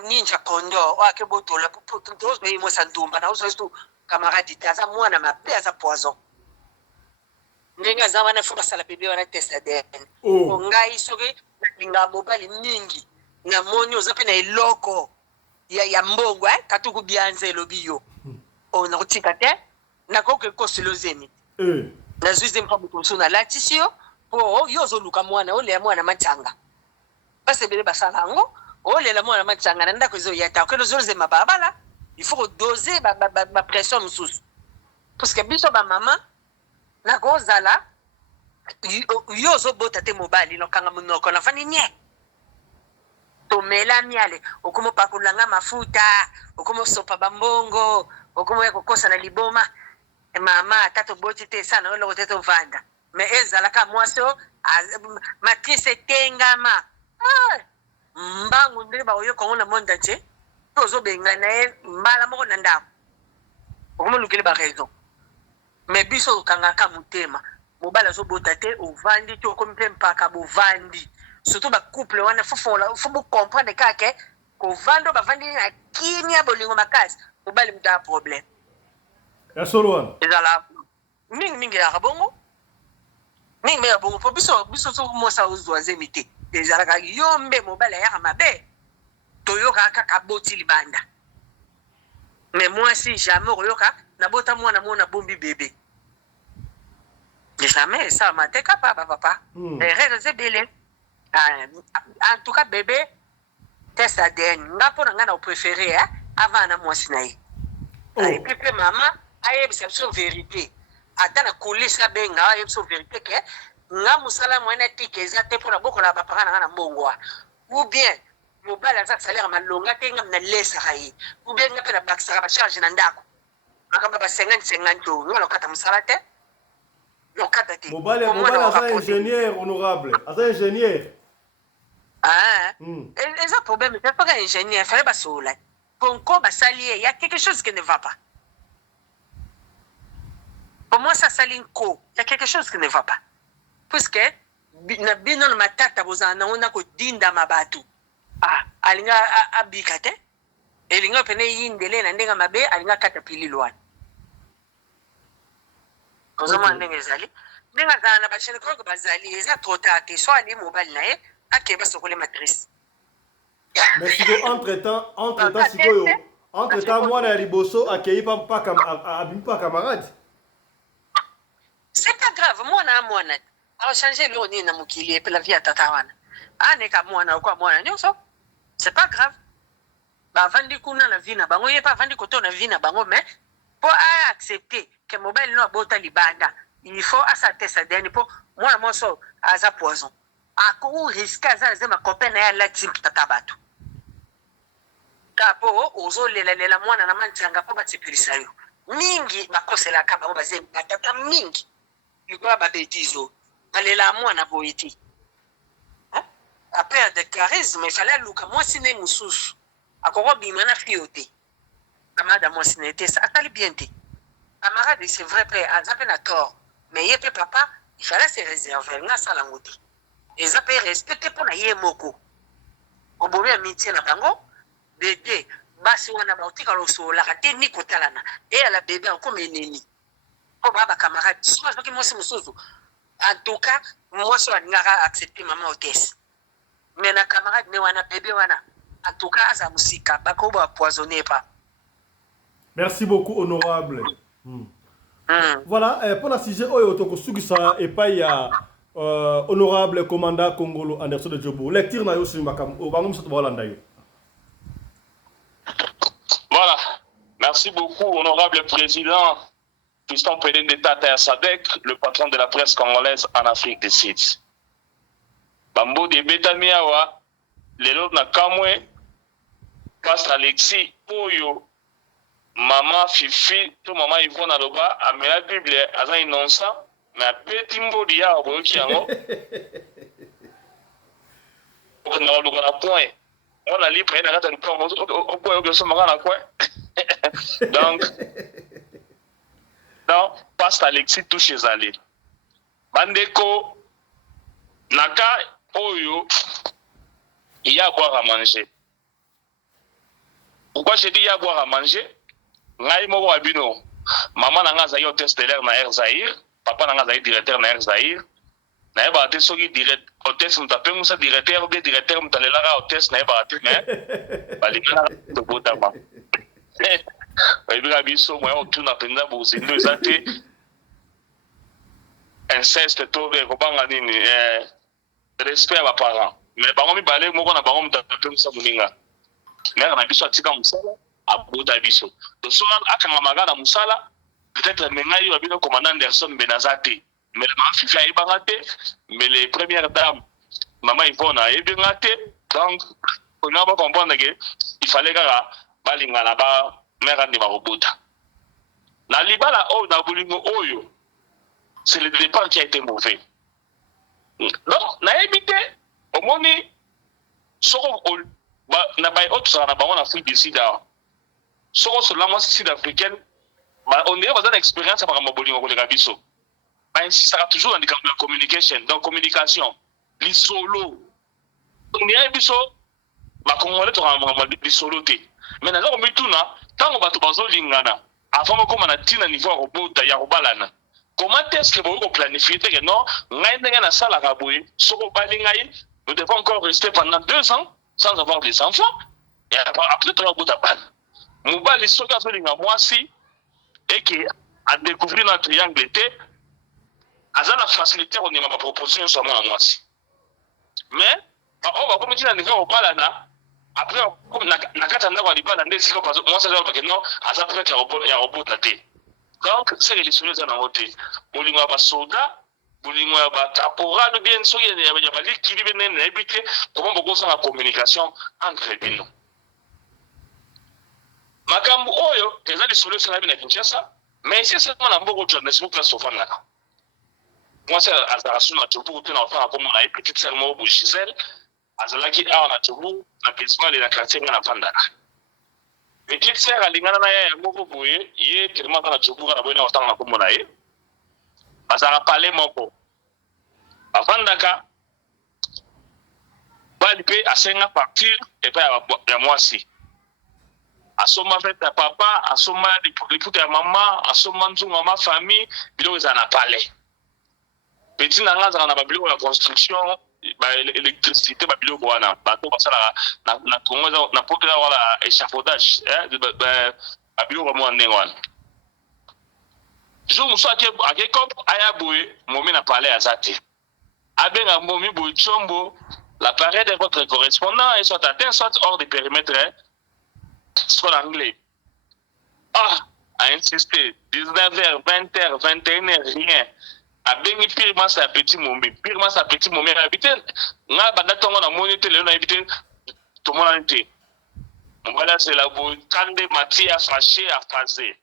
ninja kondo wake botola tos be mo sandumba na uso camarade taza mwana mabe aza poison ndenge aza wana fo basala bebe wana test ADN ngai soki ninga mobali mingi na moni oza pe na eloko ya mbongo katuku bianze lobiyo on rotika te na koke kosilozemi na zuize mpa mutu na latisio po yo zoluka mwana ole mwana matanga base bele basala ngo ole la mwana matanga na ndako zo yata ko zoze mababala il faut doser ba pression mususu parce que biso ba mama na kozala yo zo bota te mobali no kanga munoko na fani nye to mela miale okomo pakulanga mafuta okomo sopa bambongo okomo ya kokosa na liboma mama tato boti te sana ole koteto vanda me ezala ka mwaso matrice tengama mbangu ndele ba oyo kongona monda che tozo benga na mbala moko na ndako okomo lukile ba raison me biso kanga ka mutema mobala zo bota te ovandi to ko mpaka bovandi surtout ba couple wana faut comprendre kake ko vando bavandi na kinya bolingo makasi mobali muta problème ya solo ezala mingi ya bongo mingi ya bongo po biso so mo sa uzwa zemite ezala ka yombe mobali ya mabe toyoka kaka boti libanda mais moi si jamais oyoka na bota mwana mona bombi bébé jamais ça mateka papa règle bele en tout cas bébé test ADN ngapo na ngana préféré avant na mwasi na ye et puis maman ayebisa biso vérité ata na kolisa benga ayebisa vérité ke nga musala mwana tike eza te mpona bokola bapaka na nga na mbongo ou bien mobali aza salaire malonga te nga na lesaka ye ou bien nga mpe na bakisaka bacharge na ndako makambo ba 50 o nga lokata mosala te lokata te mobali aza ingénieur honorable aza ingénieur eza problème c'est pas ingénieur fallait basola ponko basali ye y a quelque chose qui ne va pas. Pour moi, ça s'aligne quoi? Il y a quelque chose qui ne va pas. Puisque, na bino na matata bozana ona ko dinda mabatu. Alinga abikate. Elinga pene yindele na ndenga mabe alinga katapili lwana. Kozoma ndenge zali. Ndenga zana ba chene ko bazali eza trop tard. So ali mobile na ye akeba sokole matrice. Mais si entre-temps, sikoyo, entre-temps, moi, na liboso, accueilli pas camarade. C'est pas grave, moi, alors changer l'oni na mukili et puis la vie à tatawana. Ah, n'est qu'à moi, quoi, moi, c'est pas grave. Bah, vandi kuna na vie na bango, yé pas vandi koto na vie na bango, mais pour accepter que mobile no bota libanda, il faut à sa tête, pour moi, so, à sa poison. À quoi risque à ça, ma copine est la team tatabato. Kapo, ozo lela mwana na manchanga pa batsepelisa yo. Mingi bakosela ka bango baze batata mingi. Likola ba bêtiso. Balela mwana boiti. Après de charisme, il fallait luka moi sine mususu. Akoro bimana fiote. Amada moi sine te ça atali bien te. Camarade c'est vrai prêt à zaper na tort. Mais yé papa, il fallait se réserver nga salangote. Et zaper respecter pour na yé moko. Obomi amitié na bango. Bébé, basi wana bautika loso la kate ni kotalana et la bébé encore meneni ko baba camarade soit que moi c'est musuzu en tout cas moi so ngara accepter maman hôtesse mais na camarade ne wana bébé wana en tout cas ça musika bako ba poisonner pas. Merci beaucoup honorable. Voilà pour la sujet oyo to kusugisa et pas ya honorable commandant Congolo Anderson de Djobo lecture na yo sur makam o bangum so bolanda yo. Voilà. Merci beaucoup, honorable président Fiston Pelende de Tata Sadek, le patron de la presse congolaise en Afrique du Sud. Bambo de Betamiawa, Lelo Nakamwe, Pasteur Alexis, Oyo, Maman Fifi, tout Maman Yvonne Aloba, a mis la Bible, à un innocent, mais à petit mot d'IA, au Bokiango. On a le point. On a libre et on a le point. On peut se marrer à quoi? Donc, Pasteur Alexis touche les allées. Bandeko, Naka, Oyo, il y a à boire à manger. Pourquoi je dis il y a à boire à manger? Naïmo Wabino, maman n'a pas eu test de l'air na Air Zahir, papa n'a pas eu directeur na Air Zahir. Na ba te soki direct hôtesse mutape musa directeur ou bien directeur mutalela ga hôtesse na ba te mais balingana to botama ba ibira biso mo o tuna penda bozindo ezate inceste to be ko banga nini respect à ba parents mais bango mi balé moko na bango mutape musa muninga mais na biso atika musala abota biso to so akanga magana musala peut-être mengai yo bino commandant Anderson Benazati. Mais le maman Fifi a ébarraté, mais les premières dames, maman Yvonne a ébarraté. Donc, on a pas comprendre qu'il fallait que balinga là-bas, mère de Marobota. La libala oh na bolingo oyo, c'est le départ qui a été mauvais. Donc, na évité, au moins, soko na bay autre ça na bango na Afrique du Sud. Soko sur la moitié sud-africaine, on dirait pas d'expérience par rapport à bolingo les gabiso. Ben, ça sera toujours dans la communication, dans la communication. Les solos. On dirait que les Congolais ont des solos. Mais dans le temps, tant que nous lingana, avant qu'on ait un niveau robot, comment est-ce que vous planifiez que non, nous devons encore rester pendant 2 ans sans avoir des enfants. Et après, tu vas vous taper. Nous allons les soldats moi aussi et qui a découvert notre triangle était. Aza la facilité on est ma proposition sur moi mais on va comme dire à niveau au balana après na kata ndako alibala ndé siko parce moi ça veut pas que non aza prêt à robot taté donc c'est les solutions dans côté bolingo ba soda bolingo ba caporal bien so ya ba likili benen na ebité comment beaucoup ça la communication entre bino makambo oyo eza les solutions na bina Kinshasa mais c'est seulement na mboko journalisme classe sofana. Moi, c'est la raison de tout le monde comme on a une petite sœur au Gisèle, à la qui a tout la question de la quartier dans la Fanda. Petite sœur à l'ingana na moko boye, yé tellement dans la Tchoubou na boye na otanga comme on a eu. Parce à parler moko. À Fandaka, balipé à 5 partir et pas à moi si. À soma fait ta papa, à soma les pour ta maman, à soma nzunga ma famille, bilo ils en a parlé. Petit nanga za na babilo la construction électricité babiloko wana bato basala na Congo na potela wala échafaudage babiloko mwa ndenge wana jour mosusu ake cop aya boye momi na palais aza te abenga momi boye tshombo l'appareil de votre correspondant est soit atteint soit hors de périmètre soit anglais a insisté 19h 20h 21h rien abengi purement sa petit momé habité nga banda tongo na moni te lelo na habité to mona nte mbala c'est la bo kande mati a fâché a phasé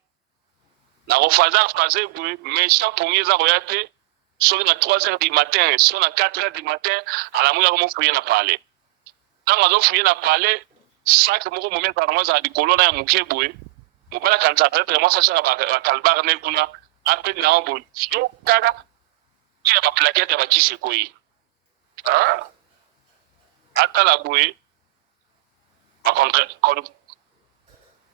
na refaza phasé boy méchant pongeza royate sur na 3h du matin sur na 4h du matin à la moya comme fouiller na parler quand on fouiller na parler chaque moko moment na moi za di colonna ya muke boy mbala kanza peut-être moi ça sera ba kalbar ne kuna ape na on bo yo kaka ya ba plaquette ba kisi koyi ata la boye ba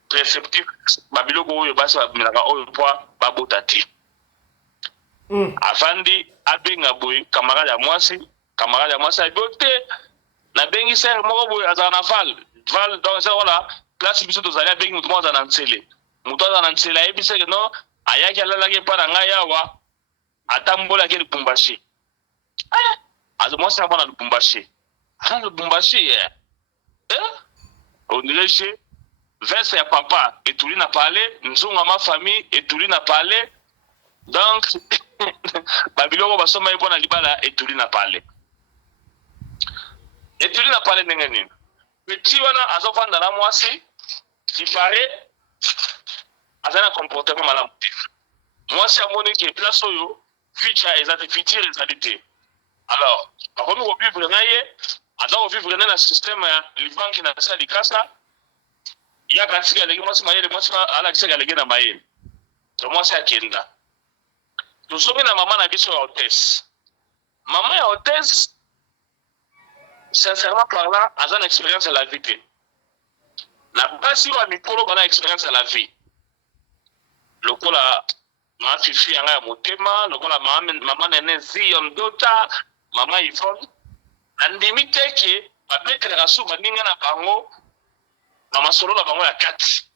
contraceptif babiloko oyo basi bamelaka oyo poa babota te afandi abenga boye camarade ya mwasi abiyo te nabengi sere moko boye azala na val donc sere wana place biso tozali abengi moto moko aza na nzele ayebi seke non ayaki alalaki epa na ngai awa atambolaki Lubumbashi mwasi na mwana Lubumbashi on dirait que veste ya papa etuli na parler nzunga ma famille etuli na parler donc babiloko basoma ipo na libala etuli na parler ndenge nini petit wana azofanda na mwasi dipare azana comportement malamu te mwasi amoni ke place oyo future ezali te alors bakomi kovivre na ye aza kovivre na système ya libanki na sa likasa yaka tika aleki mwasi mayele mwasi alakisaka aleki na mayele to mwasi akenda tosomi na mama na biso ya hôtesse mama ya hôtesse sincèrement parlant aza na expérience ya la vie te na basi wa mikolo bana expérience ya la vie lokola ma fifi yanga ya motema lokola mama nene Zion Dota mama Yvonne andimi teke babetelaka su baninga na bango na masolo na bango ya kati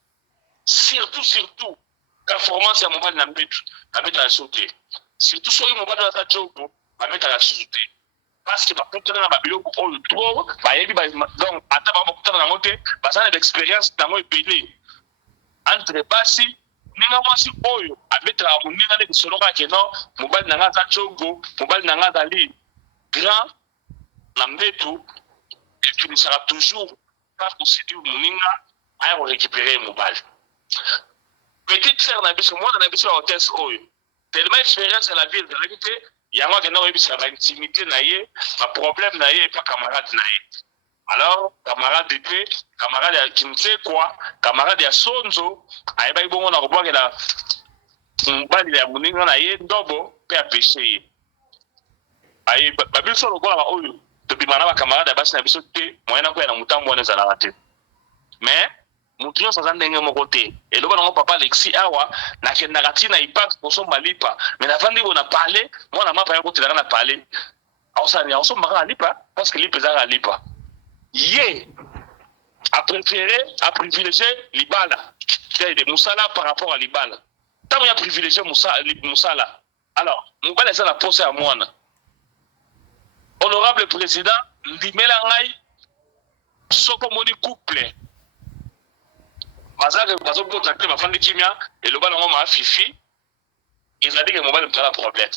surtout performance ya mobali na mbetu babetaka su te surtout soki mobali aza jogo babetaka susu te parce que bakutana na babiloko oyo trop bayebi donc ata bakutana nango te baza na d'expérience nango ebele entre basi ninga mwasi oyo abetaka moninga nde lisolo kaka non mobali nanga aza jogo mobali nanga azali grand na mbetu efinisaka toujours par procédure moninga aya korécupérer mobali petite sœur na biso mwana na biso ya hôtesse oyo tellement expérience ya la vie ezalaki te yango akenda koyebisaka baintimité na ye baproblème na ye epa camarade na ye alors camarade pe camarade ya kinsekwa camarade ya sonzo ayebaki bongo na kobwakela mobali ya moninga na ye ndobo mpe apeshe ye aye babiso lokola oyo tobima na bakamarade ya basi na biso te moyen na koya na motambo wana ezalaka te mais mutu nyonso aza ndenge moko te eloba nango papa Alexis awa nakendaka ntina ipak kosomba lipa mais navandi bo na parle mwana mapa ya kotelaka na parle aosombaka na lipa parce que lipa ezaka lipa ye a privilégié libala de musala par rapport à libala ntango ya privilégié musala alors mobali eza na posa ya mwana honorable président ndimela ngai soko moni couple bazobota te bafandi kimia eloba nango ma fifi ezali ke mobali mutala problème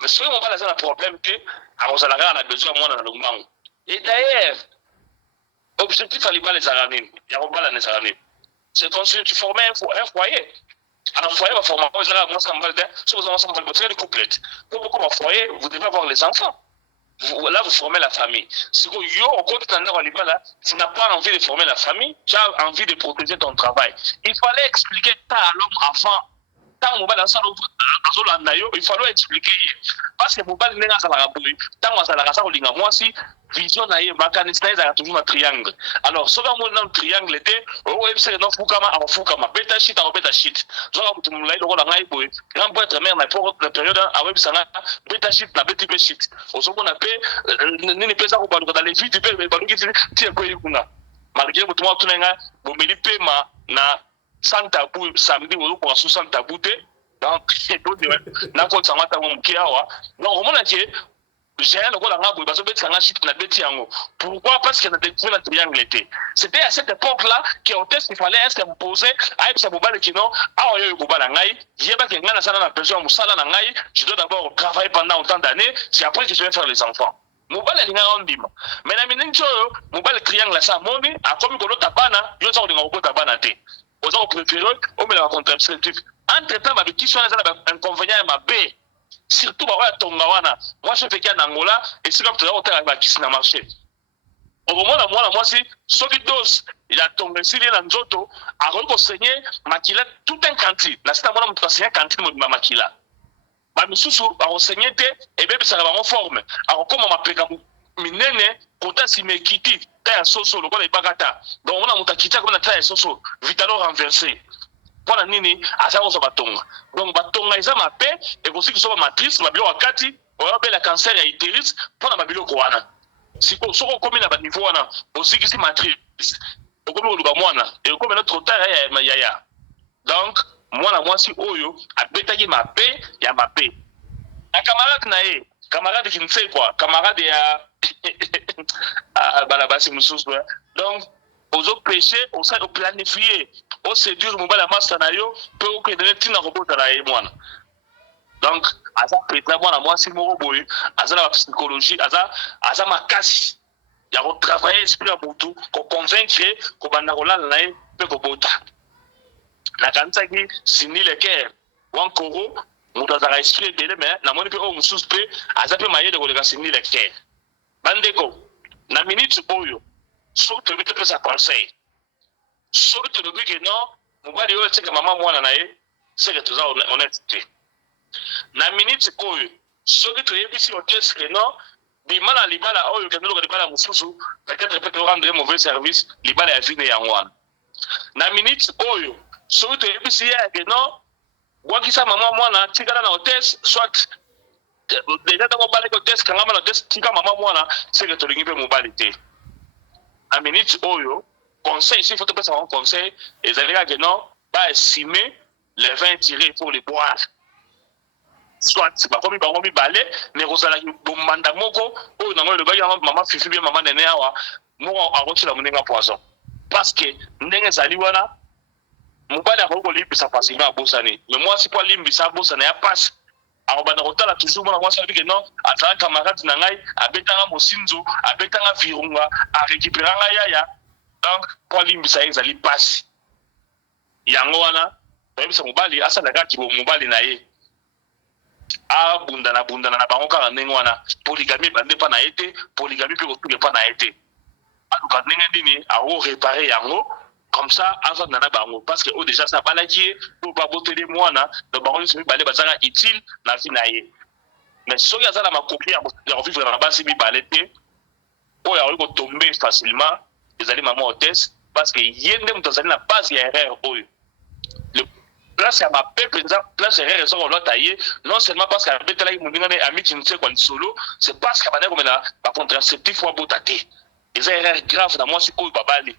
mais soki mobali aza na problème te akozala kaka na besoin ya mwana na lombango et d'ailleurs objectif ya libala ezala nini ya kobala na ezala nini c'est comme si tu formais un foyer alors foyer baformaka ezalaka mwasi ya mobali te soki oza mwasi ya mobali botikali couplete po boko bafoyer vous devez avoir les enfants. Là, vous formez la famille. Si vous tu n'as pas envie de former la famille, tu as envie de protéger ton travail. Il fallait expliquer ça à l'homme avant. tant mobile azolanda yo il faut expliquer parce que mobile ndenge azalaka boye ntango azalaka aza kolinga mwasi vision na ye makanisi na ye ezalaka toujours na triangle alors soki amoni nano triangle te oyebisaka no fukama akofukama beta shit akobeta shit zoka moto molai lokola ngai boye grand pour être mère na période awebisanga beta shit na beti mpe shit ozomona mpe nini mpe eza kobaluka na levite mpe baluki ti ekweli kuna malgré moto mwa tuna nga bomeli pema na sans tabou samedi ozokoka su sans tabou te donc nakotisa ngo ntango moke awa donc omona ke j'ai lokola nga boye bazobetisaka nga shit na beti yango pourquoi parce que na découvrir na triangle te c'était à cette époque là que hôtesse il fallait est-ce que me poser ayebisa mobali kino awa yo ekobala ngai yebaki ngai nasala na besoin ya mosala na ngai je dois d'abord travailler pendant autant d'années c'est après que je vais faire les enfants mobali alingaka ondima mais na miniti oyo mobali triangle asa amoni akomi kolota bana yo oza kolinga kokota bana te oza kopréféré omelaka contraceptif entre temps babikisi wana eza na bainconvénient ya mabe surtout bakoya tonga wana mwasi opeki ya na ngola esika toza kotala bakisi na marché okomona mwana mwasi soki dose ya tonga esili ye na nzoto akoki kosenye makila tout un kanti na sita mwana moto asenye kantine mobimba makila bamisusu bakosenye te ebebisaka bango forme akokoma mapeka minene kota nsima ekiti ta ya soso lokola ebaka ta donc omona moto akiti akomi na ta ya soso vitalo renversé mpona nini aza kozwa batonga donc batonga eza mabe ekosi so bamatrice babiloko akati oyabela cancer ya uterus mpona babiloko wana siko soki okomi na baniveau wana osikisi matrice okomi koluba mwana ekomi na trotard ya donc mwana mwasi oyo abetaki mabe ya mabe na camarade na ye camarade kinsekwa camarade ya bana basi mosusu donc ozopêche osali oplanifie oséduire mobali ya masa na yo mpe okende ntina kobotana ye mwana donc aza peta mwana mwasi moko boye aza na bapsychologie aza makasi ya kotravaille esprit ya motu koconvaincre kobanda kolala na ye mpe kobota nakanisaki Cindy Leker wankoro moto azalaka esprit ebele me namoni mpe oyo mosusu mpe aza mpe mayele koleka Cindy Leker bandeko na minute oyo soki toyebi topesa conseil soki tolobi ke non mobali oyo atika mama mwana na ye seke toza honnête te na minute oyo soki toyebisi hôtesse ke non bima na libala oyo okende loka libala mosusu peut-être mpe torendre mauvais service libala ya vine yango wana na minute oyo soki toyebisi ye ke non bwakisa mama mwana tikala na hôtesse soit déjà ntango obalaki hôtesse kangama na hôtesse tika mama mwana seke tolingi mpe mobali te na minute oyo conseil ici il faut topesa bango conseil ezalaka ke non baesime les vins tirés pour les boire soit bakomi bango mibale me kozalaki bomanda moko oyo nango elobaki yango mama fifi bie mama nene awa moko akotila mondenga poison parce que ndenge ezali wana mobali akoki kolimbisa facilement abosani me mwasi po alimbisa abosana ya pasi akobanda kotala toujours mwana mwasi alobiki non azala camarade na ngai abetanga mosinzo abetanga virunga arécupéranga yaya donc po alimbisa ye ezali pasi yango wana oyebisa mobali asalaka kibo mobali na ye abundana na bango kaka ndenge wana poligami ebande mpa na ye te poligami mpe kotuka mpa na ye te aluka ndenge nini akorepare yango comme ça azanda na bango parce que oyo déjà ça balaki ye oyo baboteli mwana donc bango nyonso mibale bazaka utile na vie na ye mais soki aza na makoki ya kovivre na basi mibale te oyo akoki kotombe facilement ezali mama hôtesse parce que ye nde moto azali na base ya erreur oyo place ya mabe mpenza place erreur eza kolota ye non seulement parce que abetelaki moninga ne amiti nsekwa lisolo c'est parce que abandaki komela bacontraceptif wa bota te eza erreur grave na mwasi oyo babali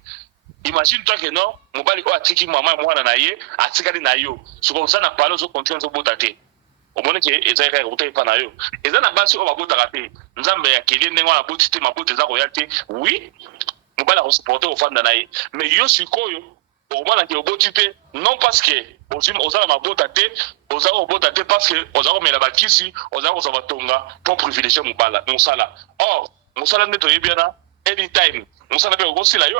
imagine toi que non mobali oyo atiki mama ya mwana na ye atikali na yo soki oza na pale ozocontinue ozobota te omoni ke eza erreur okotaki mpa na yo eza na basi oyo babotaka te nzambe akelie ndenge wana aboti te mabota eza koya te oui mobali akosuporte kofanda na ye mais yo sikoyo okomona ke oboti te non parce que oza na mabota te oza kobota te parce que oza komela bakisi oza kozwa batonga mpo privilégie mosala or mosala nde toyebi wana anytime mosala mpe okosila yo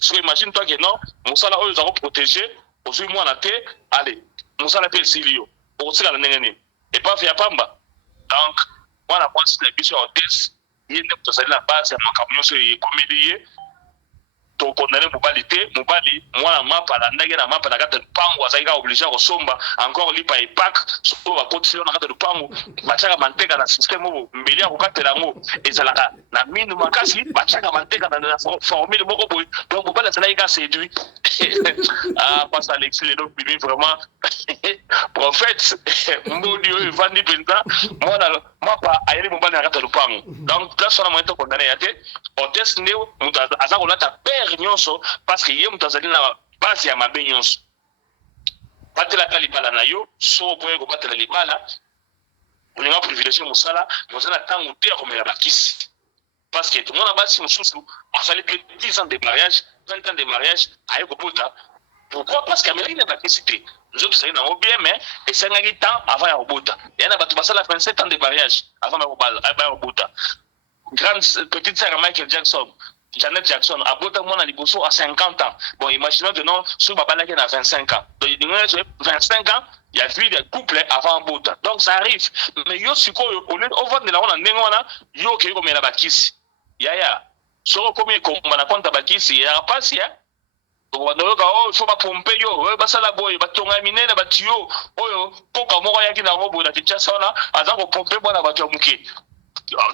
soki imagine toi que non mosala oyo oza koprotege ozwi mwana te ale mosala mpe esili yo okotikala ndenge nini epave ya pamba donc mwana mwasi na biso ya hôtesse ye nde moto azali na base ya makambo nyonso ekomeli ye to condamné mobali te mobali mwana mapa la ndenge na mapa na kata lupango azalika obligé kosomba encore lipa epak so bakotisi na kata lupango batiaka manteka na système oyo mbeli ya kokatela yango ezalaka na minu makasi batiaka manteka na formule moko boye donc mobali azalaki ka séduit passe Alexis lelo bimi vraiment prophète mbodi oyo evandi mpenza mwana mapa ayeli mobali na kata lupango donc place wana moyen to condamné ya te hôtesse nde moto aza kolata père nyonso parce que ye moto azali na base ya mabe nyonso batelaka libala na yo so boye kobatela libala olinga privilégié mosala moza na ntango te ya komela bakisi parce que tomona basi mosusu azali pe 10 ans de mariage 20 ans de mariage aye kobota pourquoi parce que amelaki na bakisi te nzoto ezali nango bien mais esengaki temps avant ya kobota ya na bato basala 27 ans de mariage avant ya kobota grande petite sœur à Michael Jackson, Janet Jackson, a bota mwana liboso à 50 ans. Bon, imaginons que non, sur Babala qui a 25 ans. Donc, 25 ans, il y a vu des couples avant bota. Donc, ça arrive. Mais yo, si on va de la on a nengona, yo, qui est comme la bakisi. Ya. So, comme il y a compte bakisi, il y a pas si, hein. Donc, on a faut pas pomper yo, basala boy, batonga mine na batio, oyo, poka moko yaki na robo na tichasa na, azako pomper mwana batomuke.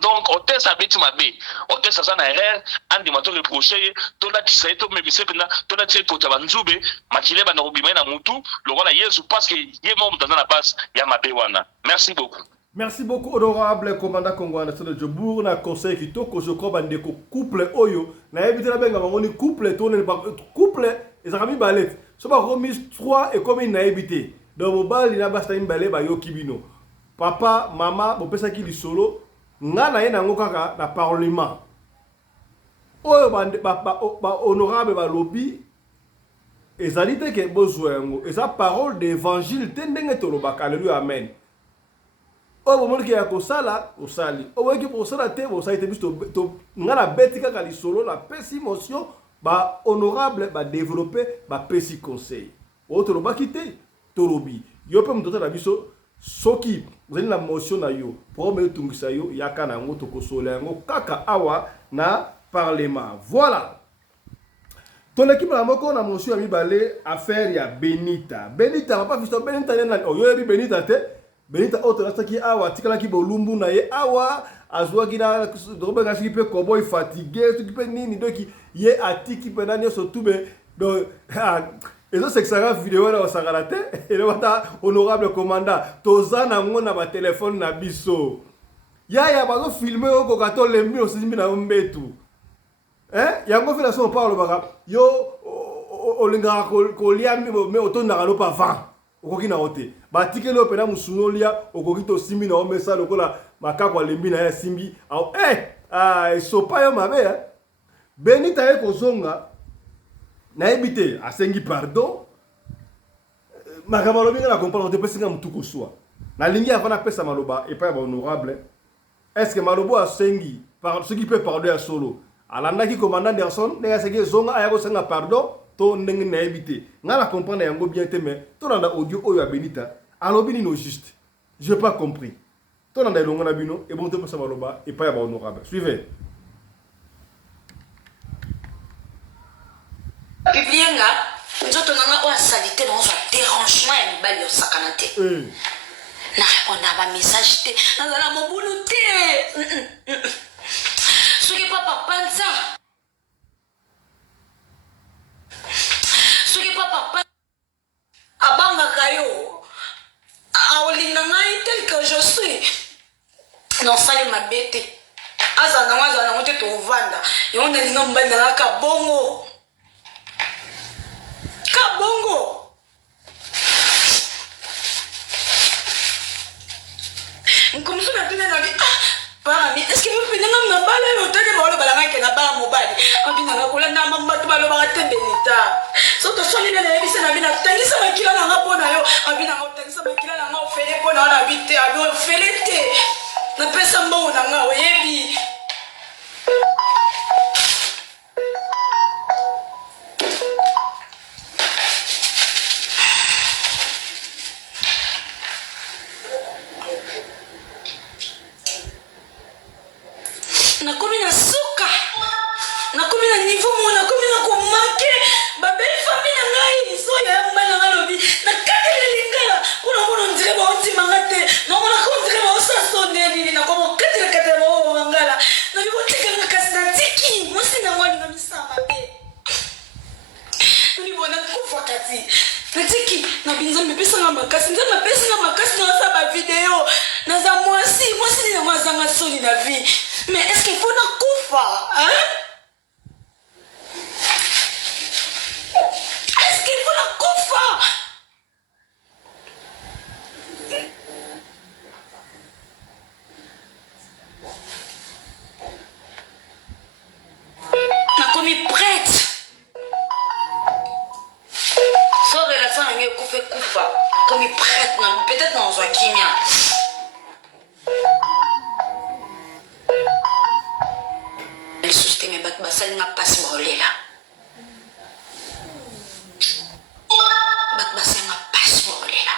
Donc, hôtesse abeti mabe, hôtesse asa na erreur, andi mato reproché, tola tisaye to mebise pena, tola tisaye kota banzube, makile bana robima na mutu, lokola Yesu parce que ye mo mutaza na base ya mabe wana. Merci beaucoup. Merci beaucoup, honorable commandant Kongwana de Djobour, na conseil kitoko, je crois bandeko couple oyo, na ebite na benga mangoni couple tourne couple ezakami balet. So ba remise 3 et comme na ebite. Donc mobali na basta imbale ba yo kibino. Papa, mama, bopesa ki li solo. Nga na ye nango kaka na parlement oyo ba honorable ba lobby ezali te ke bozwa yango eza parole d'évangile te ndenge tolobaka alléluia amen oyo bomoni ke ya kosala osali oyo ki kosala te bosali te biso nga na beti kaka lisolo na pesi motion ba honorable ba développer ba pesi conseil oyo tolobaki te tolobi yo pe muto na biso soki vous avez la motion na yo pour me tungisa yo yaka na ngo tokosola yango kaka awa na parlement voilà ton équipe na moko na motion ya mibale affaire ya Benita papa fisto Benita na yo yebi Benita te Benita auto la taki awa tikala ki bolumbu na ye awa azwa gina dobe ngasi pe cowboy fatigué tout pe nini doki ye atiki pe nani so tube donc et ça c'est que ça va vidéo là au sagalate et le wata honorable commandant tozana ngona ba téléphone na biso ya bazo filmer oko kato lembi osimi na mbetu yango fela so parle baka yo olinga ko liambi me otonda kalo pa va okoki na ote ba tikelo pena musunolia okoki to simi na omesa lokola makako lembi na ya simbi so pa yo mabe Benita ye kozonga na ebité asengi pardon makamalo binga na comprendre te pesinga mutuko swa na lingi avana pesa maloba et pas honorable est-ce que malobo asengi par ce qui peut pardonner à solo alanda ki commandant Anderson ne asengi zonga ayako senga pardon to ndenge na ebité nga la comprendre yango bien te mais to nanda audio oyo ya Benita alobi ni no juste j'ai pas compris to nanda ilonga na bino et bon te pesa maloba et pas honorable suivez. Biblienga nzoto nanga o salité dans un dérangement ya mibali yo sakana te na répondre ba message te na la mobulu te soki papa panza abanga kayo aolinga ngai tel que je suis non sali mabete azana ngote to vanda yo ndalinga mbanda na kabongo Kabongo. Comme ça, on a bien dit, parami, est-ce que vous venez de me parler au téléphone? On va la na ba mobile. On vient na kola na mamba tu ba lo ba te Benita. So to so ni na ebisa na bina tangisa makila na ngapona yo. On vient na tangisa makila na nga ofele pona na bite, abi ofele te. Na pesa mbo na nga oyebi. Nakomi na suka. Nakomi na niveau mo, nakomi na hein? Est-ce qu'il faut la kufa? Na commis prête. Sans relation avec kufa. Commis prête, peut-être dans un kimia. Le système bat basal n'a pas se brûler là. Bat basal n'a pas se brûler là.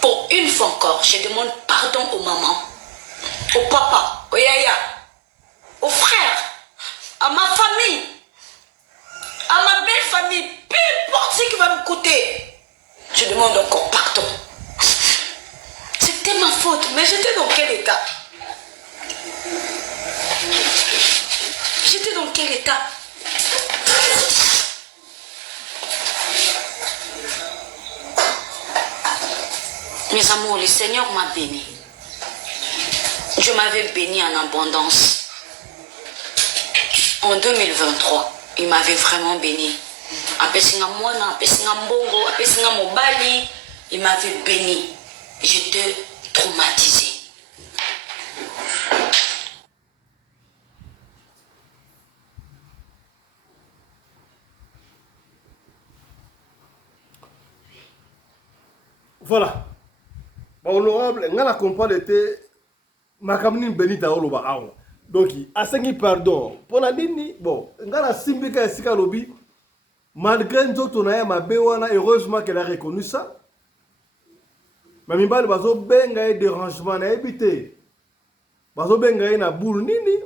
Pour une fois encore, je demande pardon aux mamans, au papa, au yaya, aux frères, à ma famille, à ma belle famille, peu importe ce qui va me coûter. Je demande encore pardon. C'était ma faute, mais j'étais dans quel état? J'étais dans quel état? Mes amours, le Seigneur m'a béni. Je m'avais béni en abondance. En 2023, il m'avait vraiment béni. Apesinga mwana, apesinga mbongo, apesinga mobali, il m'avait béni. J'étais traumatisée. Voilà. Honorable, on a compris était makamni benita oloba awa. Donc, asengi pardon. Pour la nini, bon, on a simbika esika lobi. Malgré nzoto na ya mabewana, heureusement qu'elle a reconnu ça. Mais mibali bazo benga e dérangement na ebité. Bazo benga e na boule nini.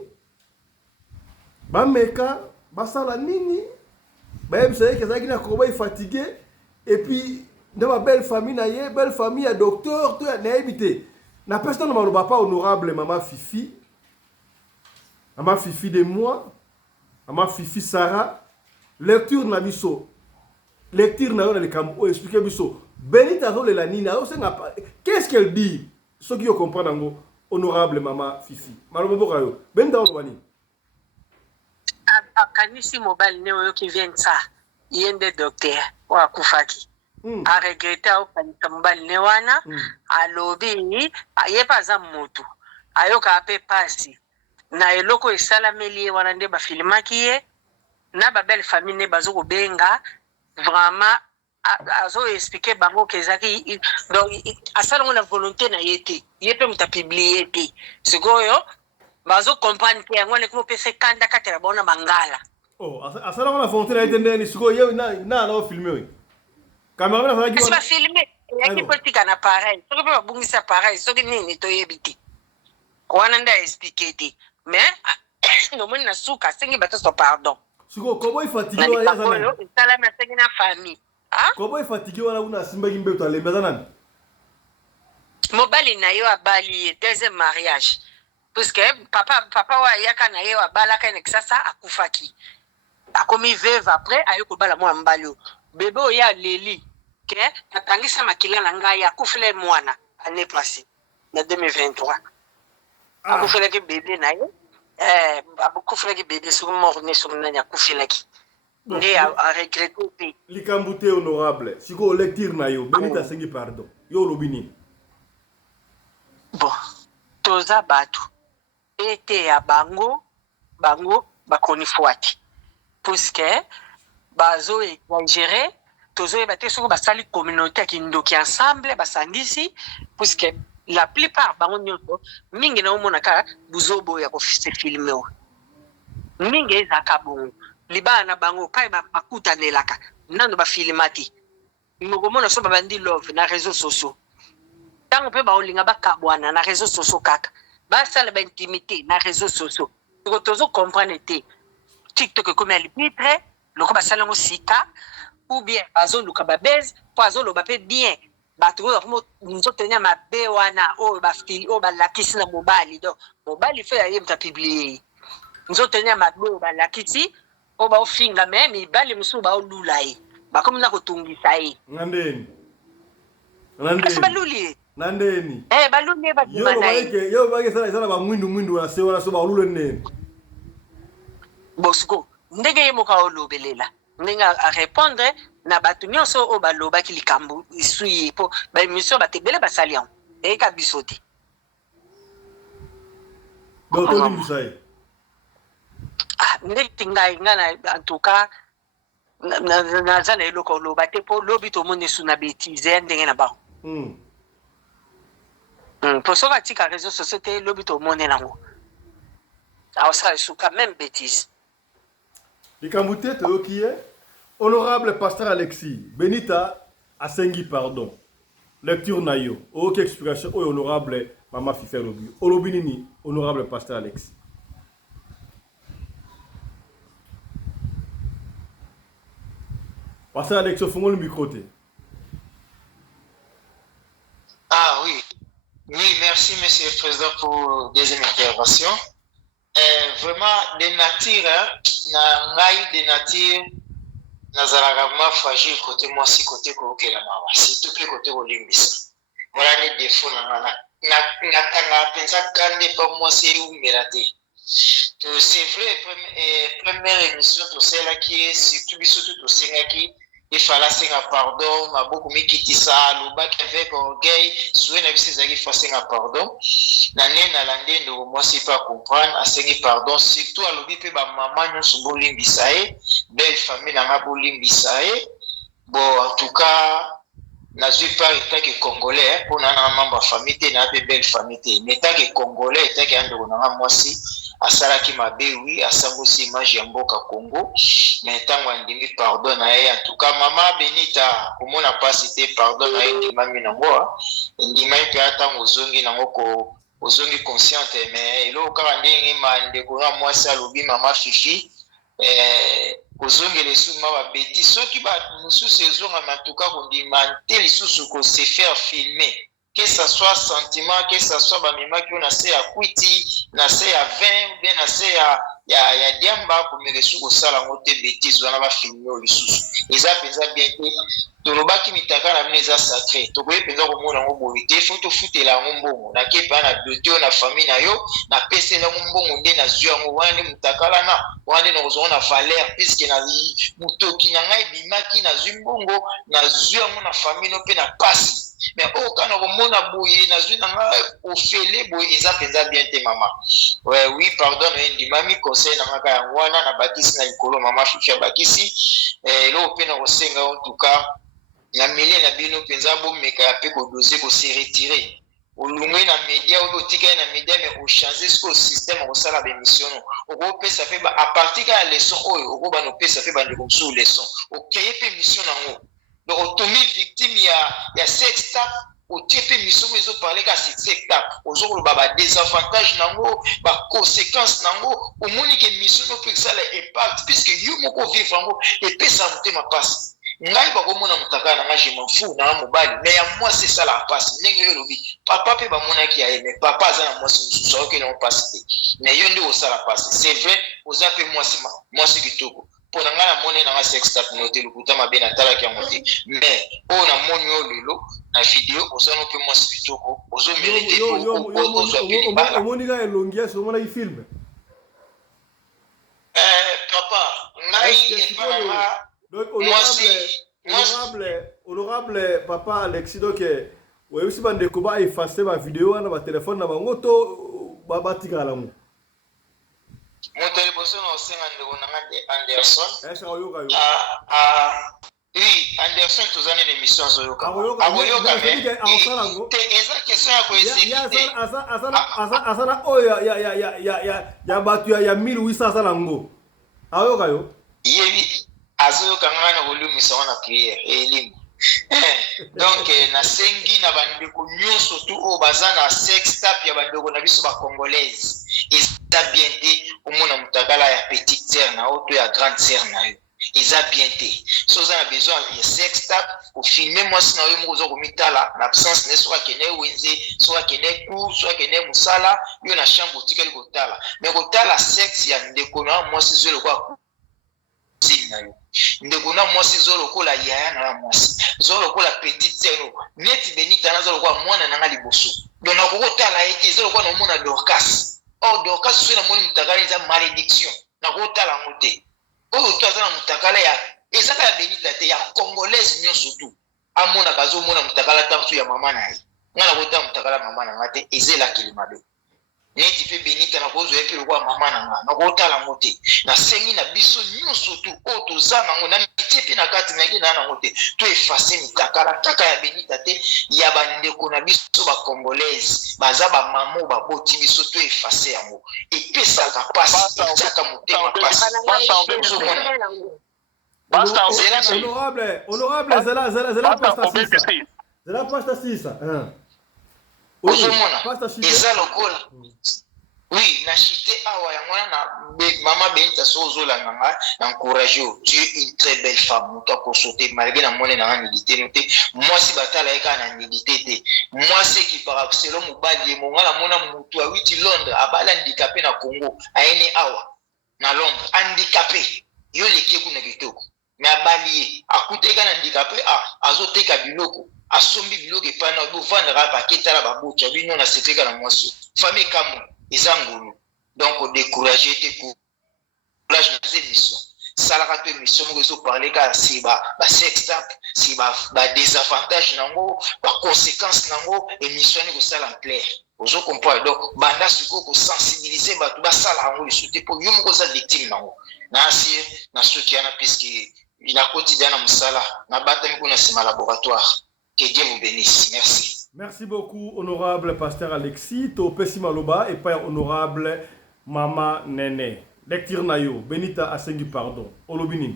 Ba meka, basala nini. Ba yebisa ke zaki na koba fatigué et puis de ma belle famille na belle famille à docteur tout na ebité. Na personne ne m'a pas honorable maman Fifi. Maman Fifi de moi. Maman Fifi Sarah. Lecture na biso. Lecture na le campo expliquer biso. Benita zo le la nina. Qu'est-ce qu'elle dit? Ceux qui comprennent ngo honorable maman Fifi. Malobo bokayo. Benita zo wani. Akanisi mobile ne oyo qui vient ça. Yende docteur wa kufaki. A regretté au kanisa mobile ne wana alobi ayepa za mutu. Ayoka ape pasi. Na eloko esalameli wana nde ba filmaki ye. Na ba belle famille ne bazo benga vraiment azo expliquer bango kezaki donc asala ngona volonté na yete yepe muta publier te sikoyo bazo comprendre que ngone ko pese kanda katela bona bangala oh asala ngona volonté na yete ndeni sikoyo na filmer oui caméra na faki ba filmer yaki politique na pareil soko ba bungisa pareil soko nini to yebiti wana nda expliquer te mais no mona suka sengi bato so pardon. Comment il fatigue wana sana? Sala na sengi na famille. Ah? Comment il fatigue wana una simba gimbe to alemba nani? Mobali na yo abali deuxième mariage. Parce que papa wa yaka na yo abala ka nekisasa akufaki. Akomi veuve après ayoko bala mwa mbali. Bébé oya leli ke atangisa makila na ngai akufile mwana année passée na 2023. Akufile ke bébé na yo abukufilaki bébé sur mort ne sur nanya kufilaki nde a regretté likambute honorable siko lecture na yo benita sengi pardon yo lobini bon toza batu ete ya bango bakoni fuati puisque bazo exagérer tozo ebate soko basali communauté ki ndoki ensemble basangisi puisque la plupart bango nyoto mingi na omona ka buzobo ya ko se filmer o mingi ezaka bongo libana bango kai bakuta nelaka nando ba filmati ngomona so babandi love na réseaux sociaux tango pe ba olinga bakabwana na réseaux sociaux kaka basala ba intimité na réseaux sociaux ko tozo comprendre te TikTok comme elle pitre loko basala ngo sika ou bien bazo luka ba base poazo lo ba pe bien bato ko nzotenya mabe wana o ba fili o ba lakisi na mobali donc mobali fait aye mta publier nzotenya mabe o ba lakisi o ba ofinga même bali musu ba olula yi ba comme na ko tungisa yi ngandeni kasi ba luli Nandeni. Balune ba dimanaye. Yo ba ke sana ba mwindu na se wana so ba ulule nene. Bosco, ndenge ye moka olobelela. Ndenge a répondre na batu nyonso o baloba ki likambo isuyi po ba émission batebele basali yango. Eka bisote. Doto limbisaye. Ndenge ngai ngana en tout cas na zana eloko loba te po lobi to monde suna bêtise ndenge na ba. Pour ça tika réseaux sociaux te lobi to monde nango. Alors ça c'est quand même bêtise. Likamute to yokiye honorable pasteur Alexis Benita asengi pardon. Lecture nayo. Aucune explication au honorable Mama Fifer Lobi. Olobinini honorable pasteur Alexis. Pasteur Alexis, faut le micro. Ah oui. Oui, merci Monsieur le Président pour deuxième intervention. Vraiment, des natures, des natures, nazaragama faji côté moi si côté koke la mawa. Si tout le côté olimbisa. Voilà les défauts na tanga pensa kande pas moi c'est où mérité. C'est vrai, première émission tout celle qui est surtout tout c'est qui il fallait senga pardon ma beaucoup mikitisa luba avec orgueil soué na bisi zaki fa senga pardon na nena lande ndo moi c'est pas comprendre a sengi pardon surtout à lobi pe ba maman nyonso bolimbisa e belle famille na bolimbisa e bon en tout cas na zui pas état que congolais pour na membre famille te na belle famille te mais état que congolais état que ando na moi si asala ki mabe oui asangosi image ya mboka Congo mais tango andimi pardon na en tout cas maman Benita komona pasi te pardon na ndima minango ndima pe atango zongi nango ko ozongi consciente mais elo ka ndenge mande ko na moi sa lobi maman Fifi ozongi les sous ma beti soki ba musu saison en tout cas ko ndima tel sous ko se faire filmer que ça soit sentiment, que ça soit bamima qui on a à kwiti, na se à 20 ou bien na se ya diamba pour me reçu au sala ngote bêtise wana ba filmer au lisusu. Eza penza bien que toloba ki mitaka na meza sacré. To koye penza ko mona ngo boité, faut to futela ngombongo. Na ke pa na doté na famille na yo, na pese la ngombongo nde na zua ngo wane mutakala na, wane na ozona valeur puisque na mutoki na ngai bimaki na zumbongo, na zua ngo na famille no pe na passe. Mais au cas où on a bouillé, au fêlé, ils appellent bien tes mamans. Ouais, oui, pardon, mais mami conseil na maka wana na bakisi na ikolo mama Fifi bakisi. Là au pena osenga en tout cas, na mele na bino penza bo meka pe ko doser ko se retirer. Au lungwe na média ou tika na média mais au changer ce système au sala d'émission. Au groupe ça fait à partir de la leçon au groupe no pe ça fait ba de sous leçon. Au créer pe mission na donc automi victime ya sex tap au type mission mais au parler ka sex tap au jour le baba désavantage nango ba conséquences nango au moni que mission no peut ça l'impact puisque you moko vivre nango et peut ça monter ma passe ngai ba ko mona mutaka na je m'en fous na mobali mais à moi c'est ça la passe ndenge lobi papa pe ba mona ki ya mais papa za na moi c'est ça que non passe mais yo ndio ça la passe c'est vrai aux appels moi c'est kitoko pour na moni na sex tap noté le kuta mabe na tala ki ngote mais on a moni o lelo na vidéo osano pe moi c'est kitoko ozo mériter o moni ga elongia so mona i film papa ngai et pas donc honorable papa Alexis donc oui aussi bande ko ba effacer ma vidéo na ba téléphone na bango to ba batika la mo mon téléphone au sein de Anderson est-ce oyoka yo oui Anderson tozane l'émission zoyoka oyoka te eza question ya ko essayer asana oya ya batu ya 1800 asana ngo ayoka yo yebi azoyoka ngana volume ça na prière elimu donc na sengi na bandeko nyonso tu o bazana sex tap ya bandeko na biso ba congolaise eza bien te omona mutakala ya petite sœur na auto ya grande sœur na yo eza bien te so za na besoin ya sex tap au filmer moi sina yo mozo ko mitala na absence ne soit kene wenze soit kene cours soit kene musala yo na chambre tikeli ko tala mais ko tala sex ya ndeko na moi si zelo kwa mozili na yo ndeko na mwasi zo lokola yaya na mwasi zo lokola petite sœur neti Benita na zo lokola mwana na nga liboso donc nakokotala ete zo lokola na mona Dorcas Dorcas so na moni mutakala za malédiction nakotala ngo te oyo to aza na mutakala ya ezaka ya Benita te ya congolaise nyonso tu amona kazo mona mutakala tantu ya mama na ye nga nakota mutakala mama na nga te ezela kilimabe neti pe Benita na kozo yeke lokwa mama na nga nakotala ngo te na sengi na biso nyonso tu oyo toza nango na mitie pe na kati na ye na nango te to efase mitakala kaka ya Benita te ya bandeko na biso ba congolaise baza ba mamo baboti biso to efase yango epesaka pasi etiaka motema pasi ozomona honorable zela pasta sisa ozomona eza lokola oui na chité awa yango na mama Benita so ozolanga nga na encourage yo tu es une très belle femme moto akosote malgré na mone na nga nidité no te mwasi batala ye kaka na nidité te mwasi ekipaka selo mobali ye monga na mona motu awiti Londres abala handicapé na Congo ayeni awa na Londres handicapé yo leki kuna kitoko me abali ye akuteka na handicapé azoteka biloko asombi biloko epana bovandaka baketala babocha bino na sepeka na mwasi famille kamo eza ngulu donc décourager te courage na ces émissions salaka to émission moko ezoparle kaka si ba sextape si ba désavantage nango ba conséquences nango émission ni kosala en clair ozo comprendre donc banda siko ko sensibiliser bato basala yango lisu te po yo moko za victime nango na asi na soki ana puisque ina quotidien na musala na batami kuna sima laboratoire. Que Dieu vous bénisse. Merci. Merci beaucoup, honorable pasteur Alexis, Topesi Maloba et pas honorable Mama Nene. Lecture Nayo, Benita Asengi pardon. Olobinin.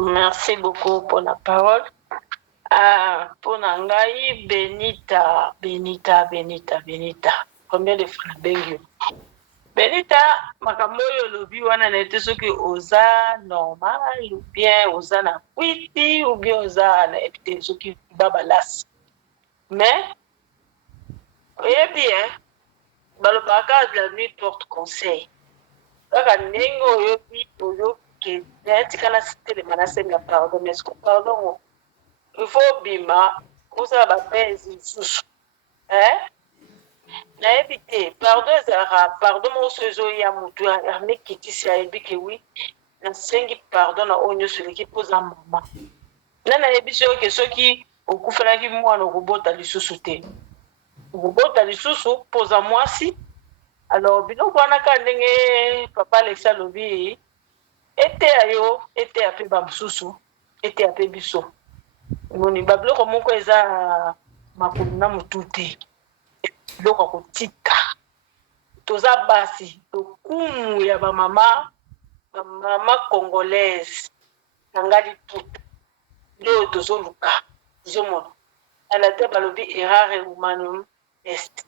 Merci beaucoup pour la parole. Pour Nangaï, Benita. Combien de frères Bengu? Benita, makambo yo lobi wana na ete soki oza normal ou bien oza na kwiti ou bien oza na epite soki babalasi. Mais, bien, balobaka de la nuit porte conseil. Kaka ndenge oyobi oyoke tika cité de manasenga pardon, mais que pardon, il faut bima osala bapenzi lisusu. Na éviter pardon ezalaka pardon moso ezoya motu amekitisi ayebi ke wi nasengi pardon na oyo nyonso eleki mpoza mama na nayebi soki soki okufelaki mwana okobota lisusu te okobota lisusu mpoza mwasi alors biloko wana ka ndenge papa Alex alobi eteya yo eteya mpe bamosusu eteya mpe biso moni babiloko moko eza makolo na motu te biloko kotika toza basi tokumu ya bamama congolaise na ngali tuta nde tozoluka tozomona ala te balobi errare humanum est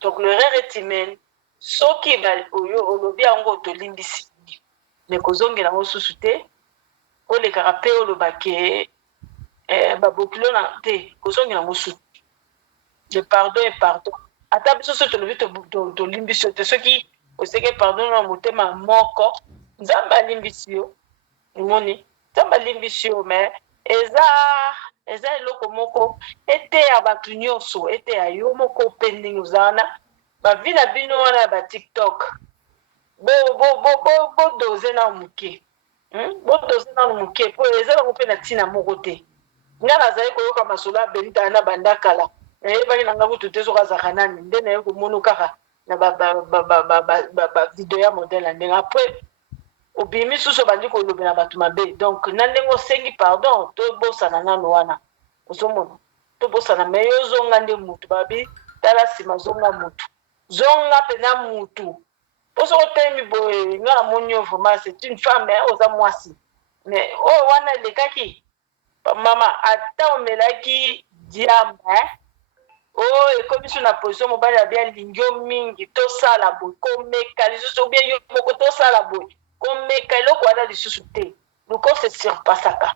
donc l'erreur est humaine soki oyo olobi yango tolimbisi me kozongela yango susu te olekaka mpe olobake babokilo na te kozongela yango susu le pardon et pardon ata biso so tolobi tolimbisi yo te soki oseke pardon na motema moko nzambe alimbisi yo omoni nzambe alimbisi yo me eza eloko moko eteya bato nyonso eteya yo moko mpe ndenge oza wana bavi na bino wana ya batiktok bodoze na moke bodoze na moke mpo eza bango mpe na ntina moko te nga nazali koyoka masolo ya Benita na bandakala nayebaki na nga kutu te soki azalaka nani nde naye komona kaka na bavideo ya modele na ndenge apres obimi susu obandi kolobela bato mabe donc na ndenge osengi pardon tobosana nano wana ozomona tobosana me yo ozonga nde mutu babi tala nsima zonga mutu zonga mpena mutu mpo soki otemi boye nga na moni yo vraiment c'est une femme oza mwasi mais oyo wana elekaki mama ata omelaki diamba ekomi so na position mobali ya bien lingio mingi tosala boye komeka lisusu obien yo moko tosala boye komeka eloko wana lisusu te loko se surpasaka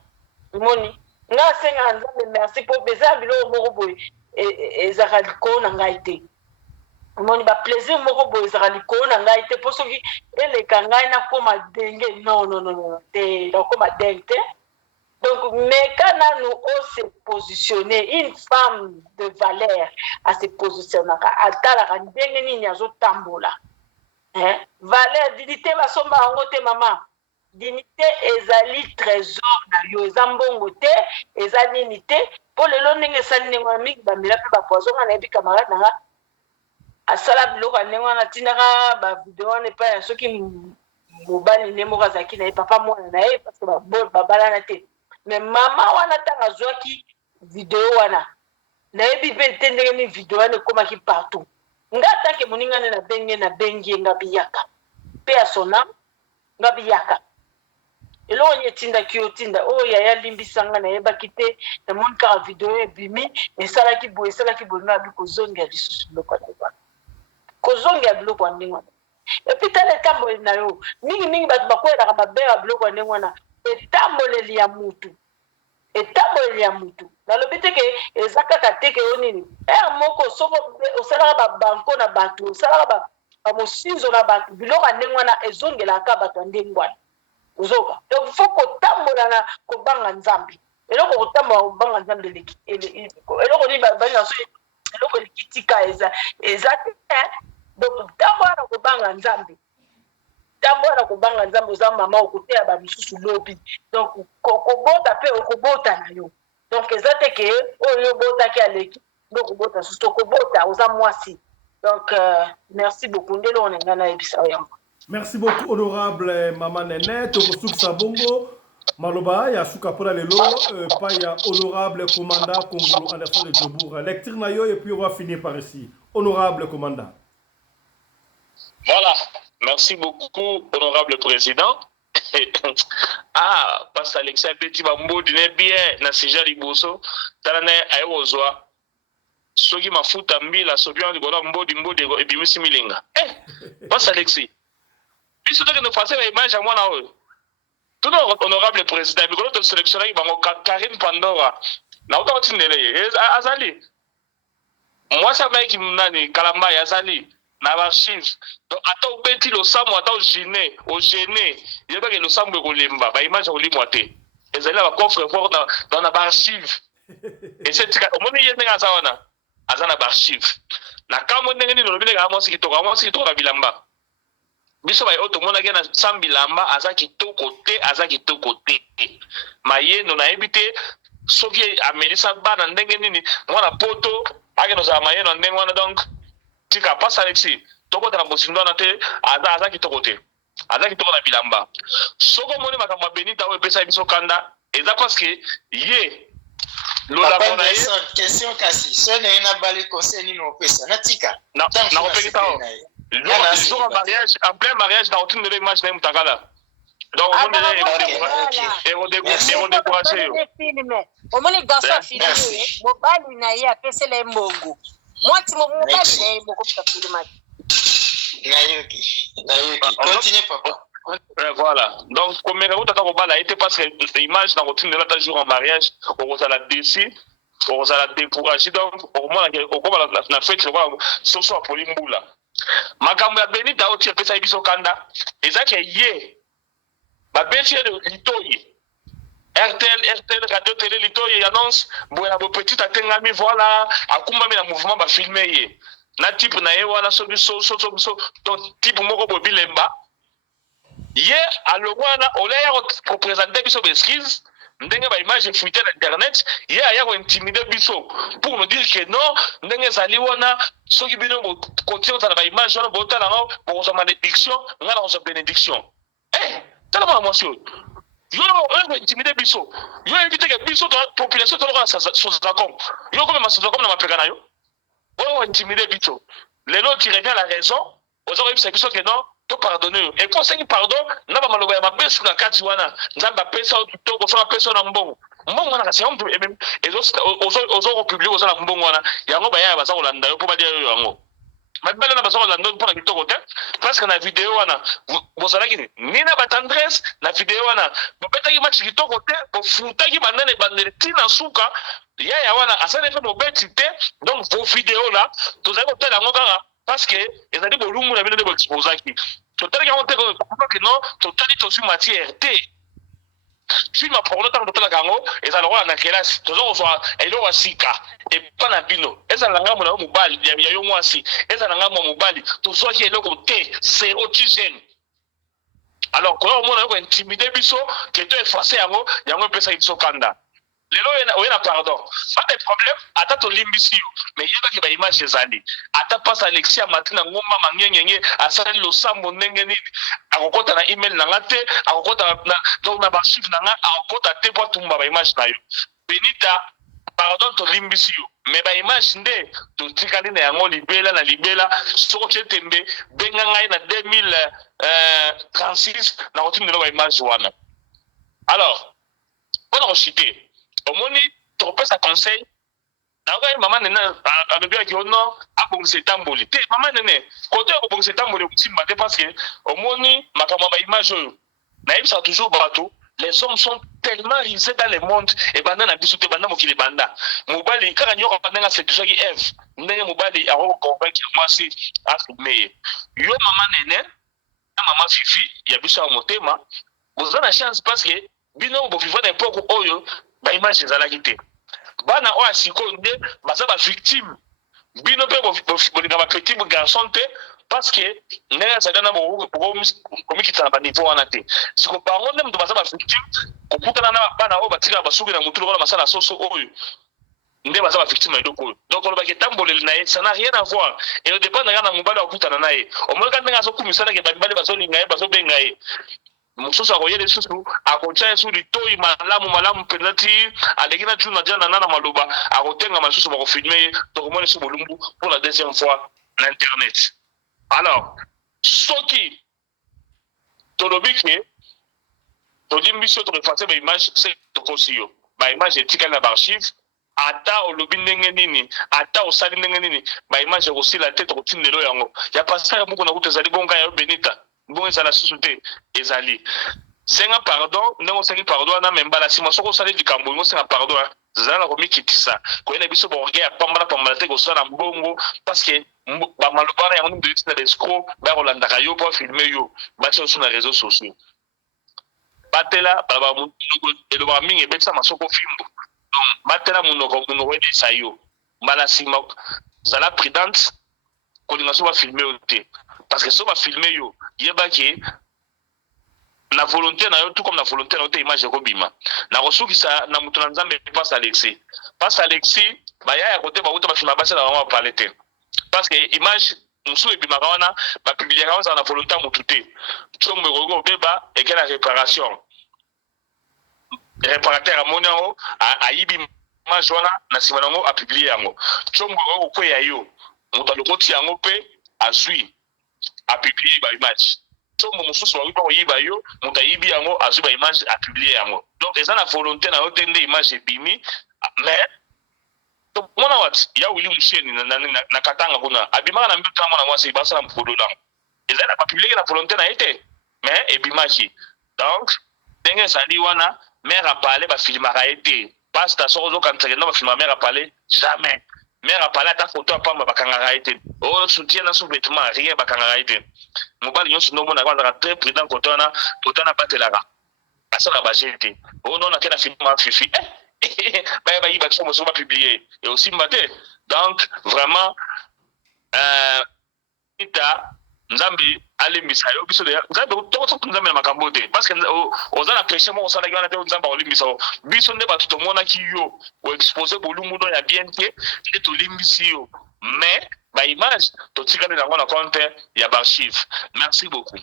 omoni nga asenga nzambe merci mpo eza biloko moko boye ezalaka likolo na ngai te moni ba plaisir moko boye ezaka likolo na ngai te mpo soki eleka ngai nakoma denge non te nakoma denge te. Donc meka nanu ose positionner une femme de valeur à se positionnaka atalaka ndenge nini azotambola valeur dignité basomba yango te mama. Dignité ezali trésor na yo eza mbongo te eza nini te mpo lelo ndenge esali ndenge wana mingi bamela mpe bapoison nga nayebi camarade nanga asala biloko ya ndenge wana tindaka bavideo wana epai ya soki mobali nde moko azalaki na ye papa mwana na ye parce que babalana te mais mama wana ntango azwaki video wana nayebi mpe te ndenge nini video wana ekomaki partout nga atanke moninga nde nabengi ye nga biyaka mpe ya sonam nga biyaka eloko ni etindaki yo tinda oyo yaya limbisanga nayebaki te namoni kaka video ebimi esalaki boye nga abi kozongela lisusu biloko ya ndenge wana kozongela biloko ya ndenge wana epuis tala etamboleli na yo mingimingi bato bakwelaka babera biloko ya ndenge wana etamboleli ya mutu nalobi teke eza kaka teke yo nini moko soko osalaka babanko na bato osalaka bamosinzo na bato biloko ya ndenge wana ezongelaka bato ya ndenge wana ozoka donc faut kotambola na kobanga nzambe eloko kotambola kobanga nzambe eloko ni babangi so eloko likitika eza te donc tambola na kobanga nzambe oza mama okoteya bamisusu lobi donc kobota mpe okobota na yo donc eza te ke oyo obotaki aleki nde okobota susu tokobota oza mwasi donc merci beaucoup nde eloko nenga nayebisa yo yango. Merci beaucoup, honorable Maman Nene. Tokosouk Sabongo, Maloba, ya Souka Pola Lelo, Paya, honorable commandant Congolo Anderson de Djobour. Lecture Nayo, et puis on va finir par ici. Honorable commandant. Voilà, merci beaucoup, honorable président. Parce Alexis Petit Bambo dîner bien, Nasija Liboso, Talane Aewozwa, Sogi Mafuta Mbila, Sobian de Gola Mbodi, et puis Missi Milinga. Parce Alexis. Puis surtout que nous faisons l'image à moi là. Tout honorable président, mais quand on sélectionne, il va Karine Pandora. Na autant de délai. Azali. Moi ça m'a qui m'nani Kalamba Azali. Na archive. Donc attends beti le sam ou attends gêné, au gêné. Il y a pas que le sam ko lemba, ba image ko limwate. Azali va coffre fort dans la archive. Et c'est au moment il y a des azawana. Azana archive. Na kamo ndenge ni lobile ka mwasi kitoko la bilamba. Biso ba oto mona gena sambilamba azaki to côté maye no na ebité soki amelisa bana ndenge nini mwana poto ake no za maye no ndenge wana donc tika passe Alexis toko tana bosindo na te azaki to côté na bilamba soko moni makamwa benita o pesa biso kanda eza parce que ye lola kona ye question kasi so na ina bali conseil ni no pesa na tika na opekita mariage, en plein mariage, dans aucune de l'image n'est Moutakala. Donc, on est découragé. Au moins, les garçons filés, mobile na ya pese le mbongo. Moi, tu mobile na ya mbongo pour filmer. Nayoki. Continue, papa. Voilà. Donc, comme il a été parce que l'image dans aucune de l'autre jour en mariage, on va la décider. On va la décourager. Donc, au moins, on va la fête, on va se soit pour l'imboula. Makambo ya benita oti pesa biso kanda ezake ye ba beti de litoyi RTL radio télé litoyi annonce boya bo petit atengami voilà akumba na mouvement ba filmer ye na type na ye wana so donc type moko bo bilemba ye alongwana oleya ko présenter biso beskise ndenge ba image fuité na internet ye aya ko intimider biso pour nous dire que non ndenge zali wana soki bino bo continuer na ba image wana bo tala ngo bo so malédiction ngana on so bénédiction tala ba monsieur yo intimider biso yo inviter que biso population to la Sozacom yo comme Sozacom na mapeka na yo intimider biso lelo tu reviens la raison aux autres biso que non to pardonner et pour ça qui pardon na ba maloba ya mabesu na kati wana nzamba pesa to ko so pesa na mbongo wana kasi on et même aux publier aux na mbongo wana yango ba ya ba sa kolanda yo po ba dia yo yango mabela na ba sa kolanda po na kitoko te parce que na vidéo wana bo sala ki ni na ba tendresse na vidéo wana bo beta ki match kitoko te bo futa ki bandane bandele tina suka ya wana asane fe mo beti te donc pour vidéo là to za ko tela ngo kaka parce que ezali bolumu na bino nde boexposaki totali yango te que non totali tozwi matière te film porno ntango totalaka yango ezala lokola na kelasi toza kozwa eloko ya sika epa na bino ezala na ngambo na yo mobali ya yo mwasi ezala na ngambo ya mobali tozwaki eloko te zero tigene alors koya omona yo kointimide biso ke to efase yango yango epesaki biso kanda lelo oye na pardon pas de problème ata tolimbisi yo mais yebaki baimage ezali ata mpasi alexi ya mati na ngomba mangengenge asali losambo ndenge nini akokɔta na email na nga te akokɔta na bachiffre na nga akokɔta te po atumba baimage na yo benita pardon tolimbisi yo mais baimage nde totikali na yango libela na libela soki etembe benga ngai na 2036 na kotindela baimage wana alors mpona koshite omoni tokopesa conseil nakoki mama nene alobelaki ono abongisa etamboli te mama nene kote ya kobongisa etamboli okosimba te parce que omoni makambo ya baimage oyo nayebisaka toujours bato les hommes sont tellement risés dans le monde ebanda na biso te banda mokili ebanda mobali kaka nyoko ndenge asedusaki eve ndenge mobali akokonvaincre mwasi afilme ye yo mama nene na mama fifi ya biso ya motema boza na chance parce que bino bovivre na epoke oyo baimage ezalaki te bana oyo asikoyo nde baza bavictime bino mpe bolinga bapetit garçon te parce que ndenge azali wana komikitisa na baniveau wana te siko bango nde moto baza bavictime kokutana na bana oyo batikala basuki na motu lokola masala soso oyo nde baza bavictime ya eloko oyo donc olobaki etamboleli na ye ça n'a rien à voir elodépend nanga na mobali akutana na ye omonaka ndenge azokumisanake bamibali bazolinga ye bazobenga ye mosusu akoyele lisusu akotya ye su litoi malamu mpenza ti aleki na juna dia na nana maloba akotengama lisusu bakofilme ye tokomona esu bolumbu pour la deuxième fois na internet alors soki tolobi ke tolimbi so toreface baimage se tokosi yo baimage etikali na baarchive ata olobi ndenge nini ata osali ndenge nini baimage ekosila te tokotindelo yango ya pasaka moko na kuta ezali bonga ya yo benita bongo ezala susu te ezali senga pardon ndenge osengi pardon wana me mbala nsima soki osali likambo ingo osenga pardon zala na komikitisa koyena biso baorge ya pambala te kosala na mbongo parce que bamaloba wana yango nini na l'escro bakolandaka yo mpo afilme yo batia osu na réseau sociaux batela elobaka mingi ebetisa masoko fimbo donc batela monoko edisa yo mbala nsima zala prudente kolinga so bafilme yo te parce que so bafilme yo yebaki na volonté na yo tout comme na volonté na yo te image ekobima na kosukisa na moto na nzambe passe alexi baya ya kote bauta bafilma basi na bango bapale te parce que image mosusu ebimaka wana bapubliaka wana ezala na volonté ya motu te ntombo ekoki kobeba eke na réparation réparateur amoni yango ayibi image wana na nsima na yango apiblie yango ntombo ekoki kokweya yo moto alokoti yango mpe azwi apiblie baimage ntombo mosusu bakoki bakoyiba yo moto ayibi yango azwi baimage apiblie yango donc eza na volonté na yo te nde image ebimi mais tomona wati ya wili musheni na katanga kuna abimaka na mbitu na mwana mwasi basala mpodola eza na bapiblie na volonté na ye te mais ebimaki donc ndenge ezali wana mare apale bafilmaka ye te pasta soko ozokanisaka ndo bafilma mare apale jamais mare apale ata foto apamba bakangaka ye te oyo soutien na sous-vêtement rien bakangaka ye te mobali nyonso ndomona bazaka très prudent kote wana batelaka asala bagene te oyo nona ke na filma fifi baya bayiba kiso mosuku bapiblie et osimba te donc vraiment ita nzambe alembisa yo biso nzambe tokosoki nzambe na makambo te parce que oza na péché moko osalaki wana te nzambe akolimbisa yo biso nde bato tomonaki yo oexpose bolumbu no ya bien te nde tolimbisi yo mais baimage totikali nango na compte ya baarchive. Merci beaucoup.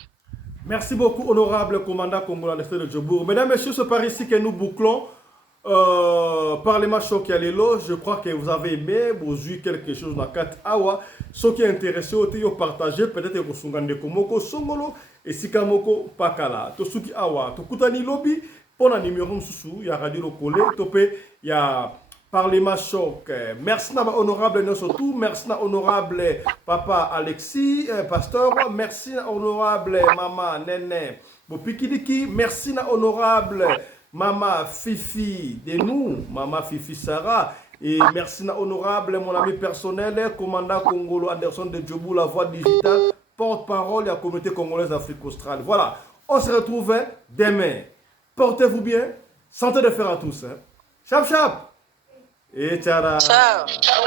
Merci beaucoup honorable commandant congolais de Djobour. Mesdames et messieurs, c'est par ici que nous bouclons Parlement Choc à l'éloge. Je crois que vous avez aimé, vous avez eu quelque chose dans 4 awa. Ce qui est intéressé, vous partagez peut-être que vous avez Komoko Songolo et Sikamoko Pakala. Tout ce qui awa, tout kutani lobby pour un numéro sous, il y a Radio Lokole, topé, il y a Parlement Choc. Merci à honorable Nosotou, merci à honorable Papa Alexis, pasteur, merci à honorable Maman Nene Bopikidiki, merci à honorable Maman Fifi de nous, Maman Fifi Sarah, Et merci honorable, mon ami personnel, commandant Congolo Anderson de Djobou, la voix digitale, porte-parole de la communauté congolaise d'Afrique australe. Voilà, on se retrouve demain. Portez-vous bien, santé de fer à tous. Chap chap. Et tchara. Ciao. Ciao.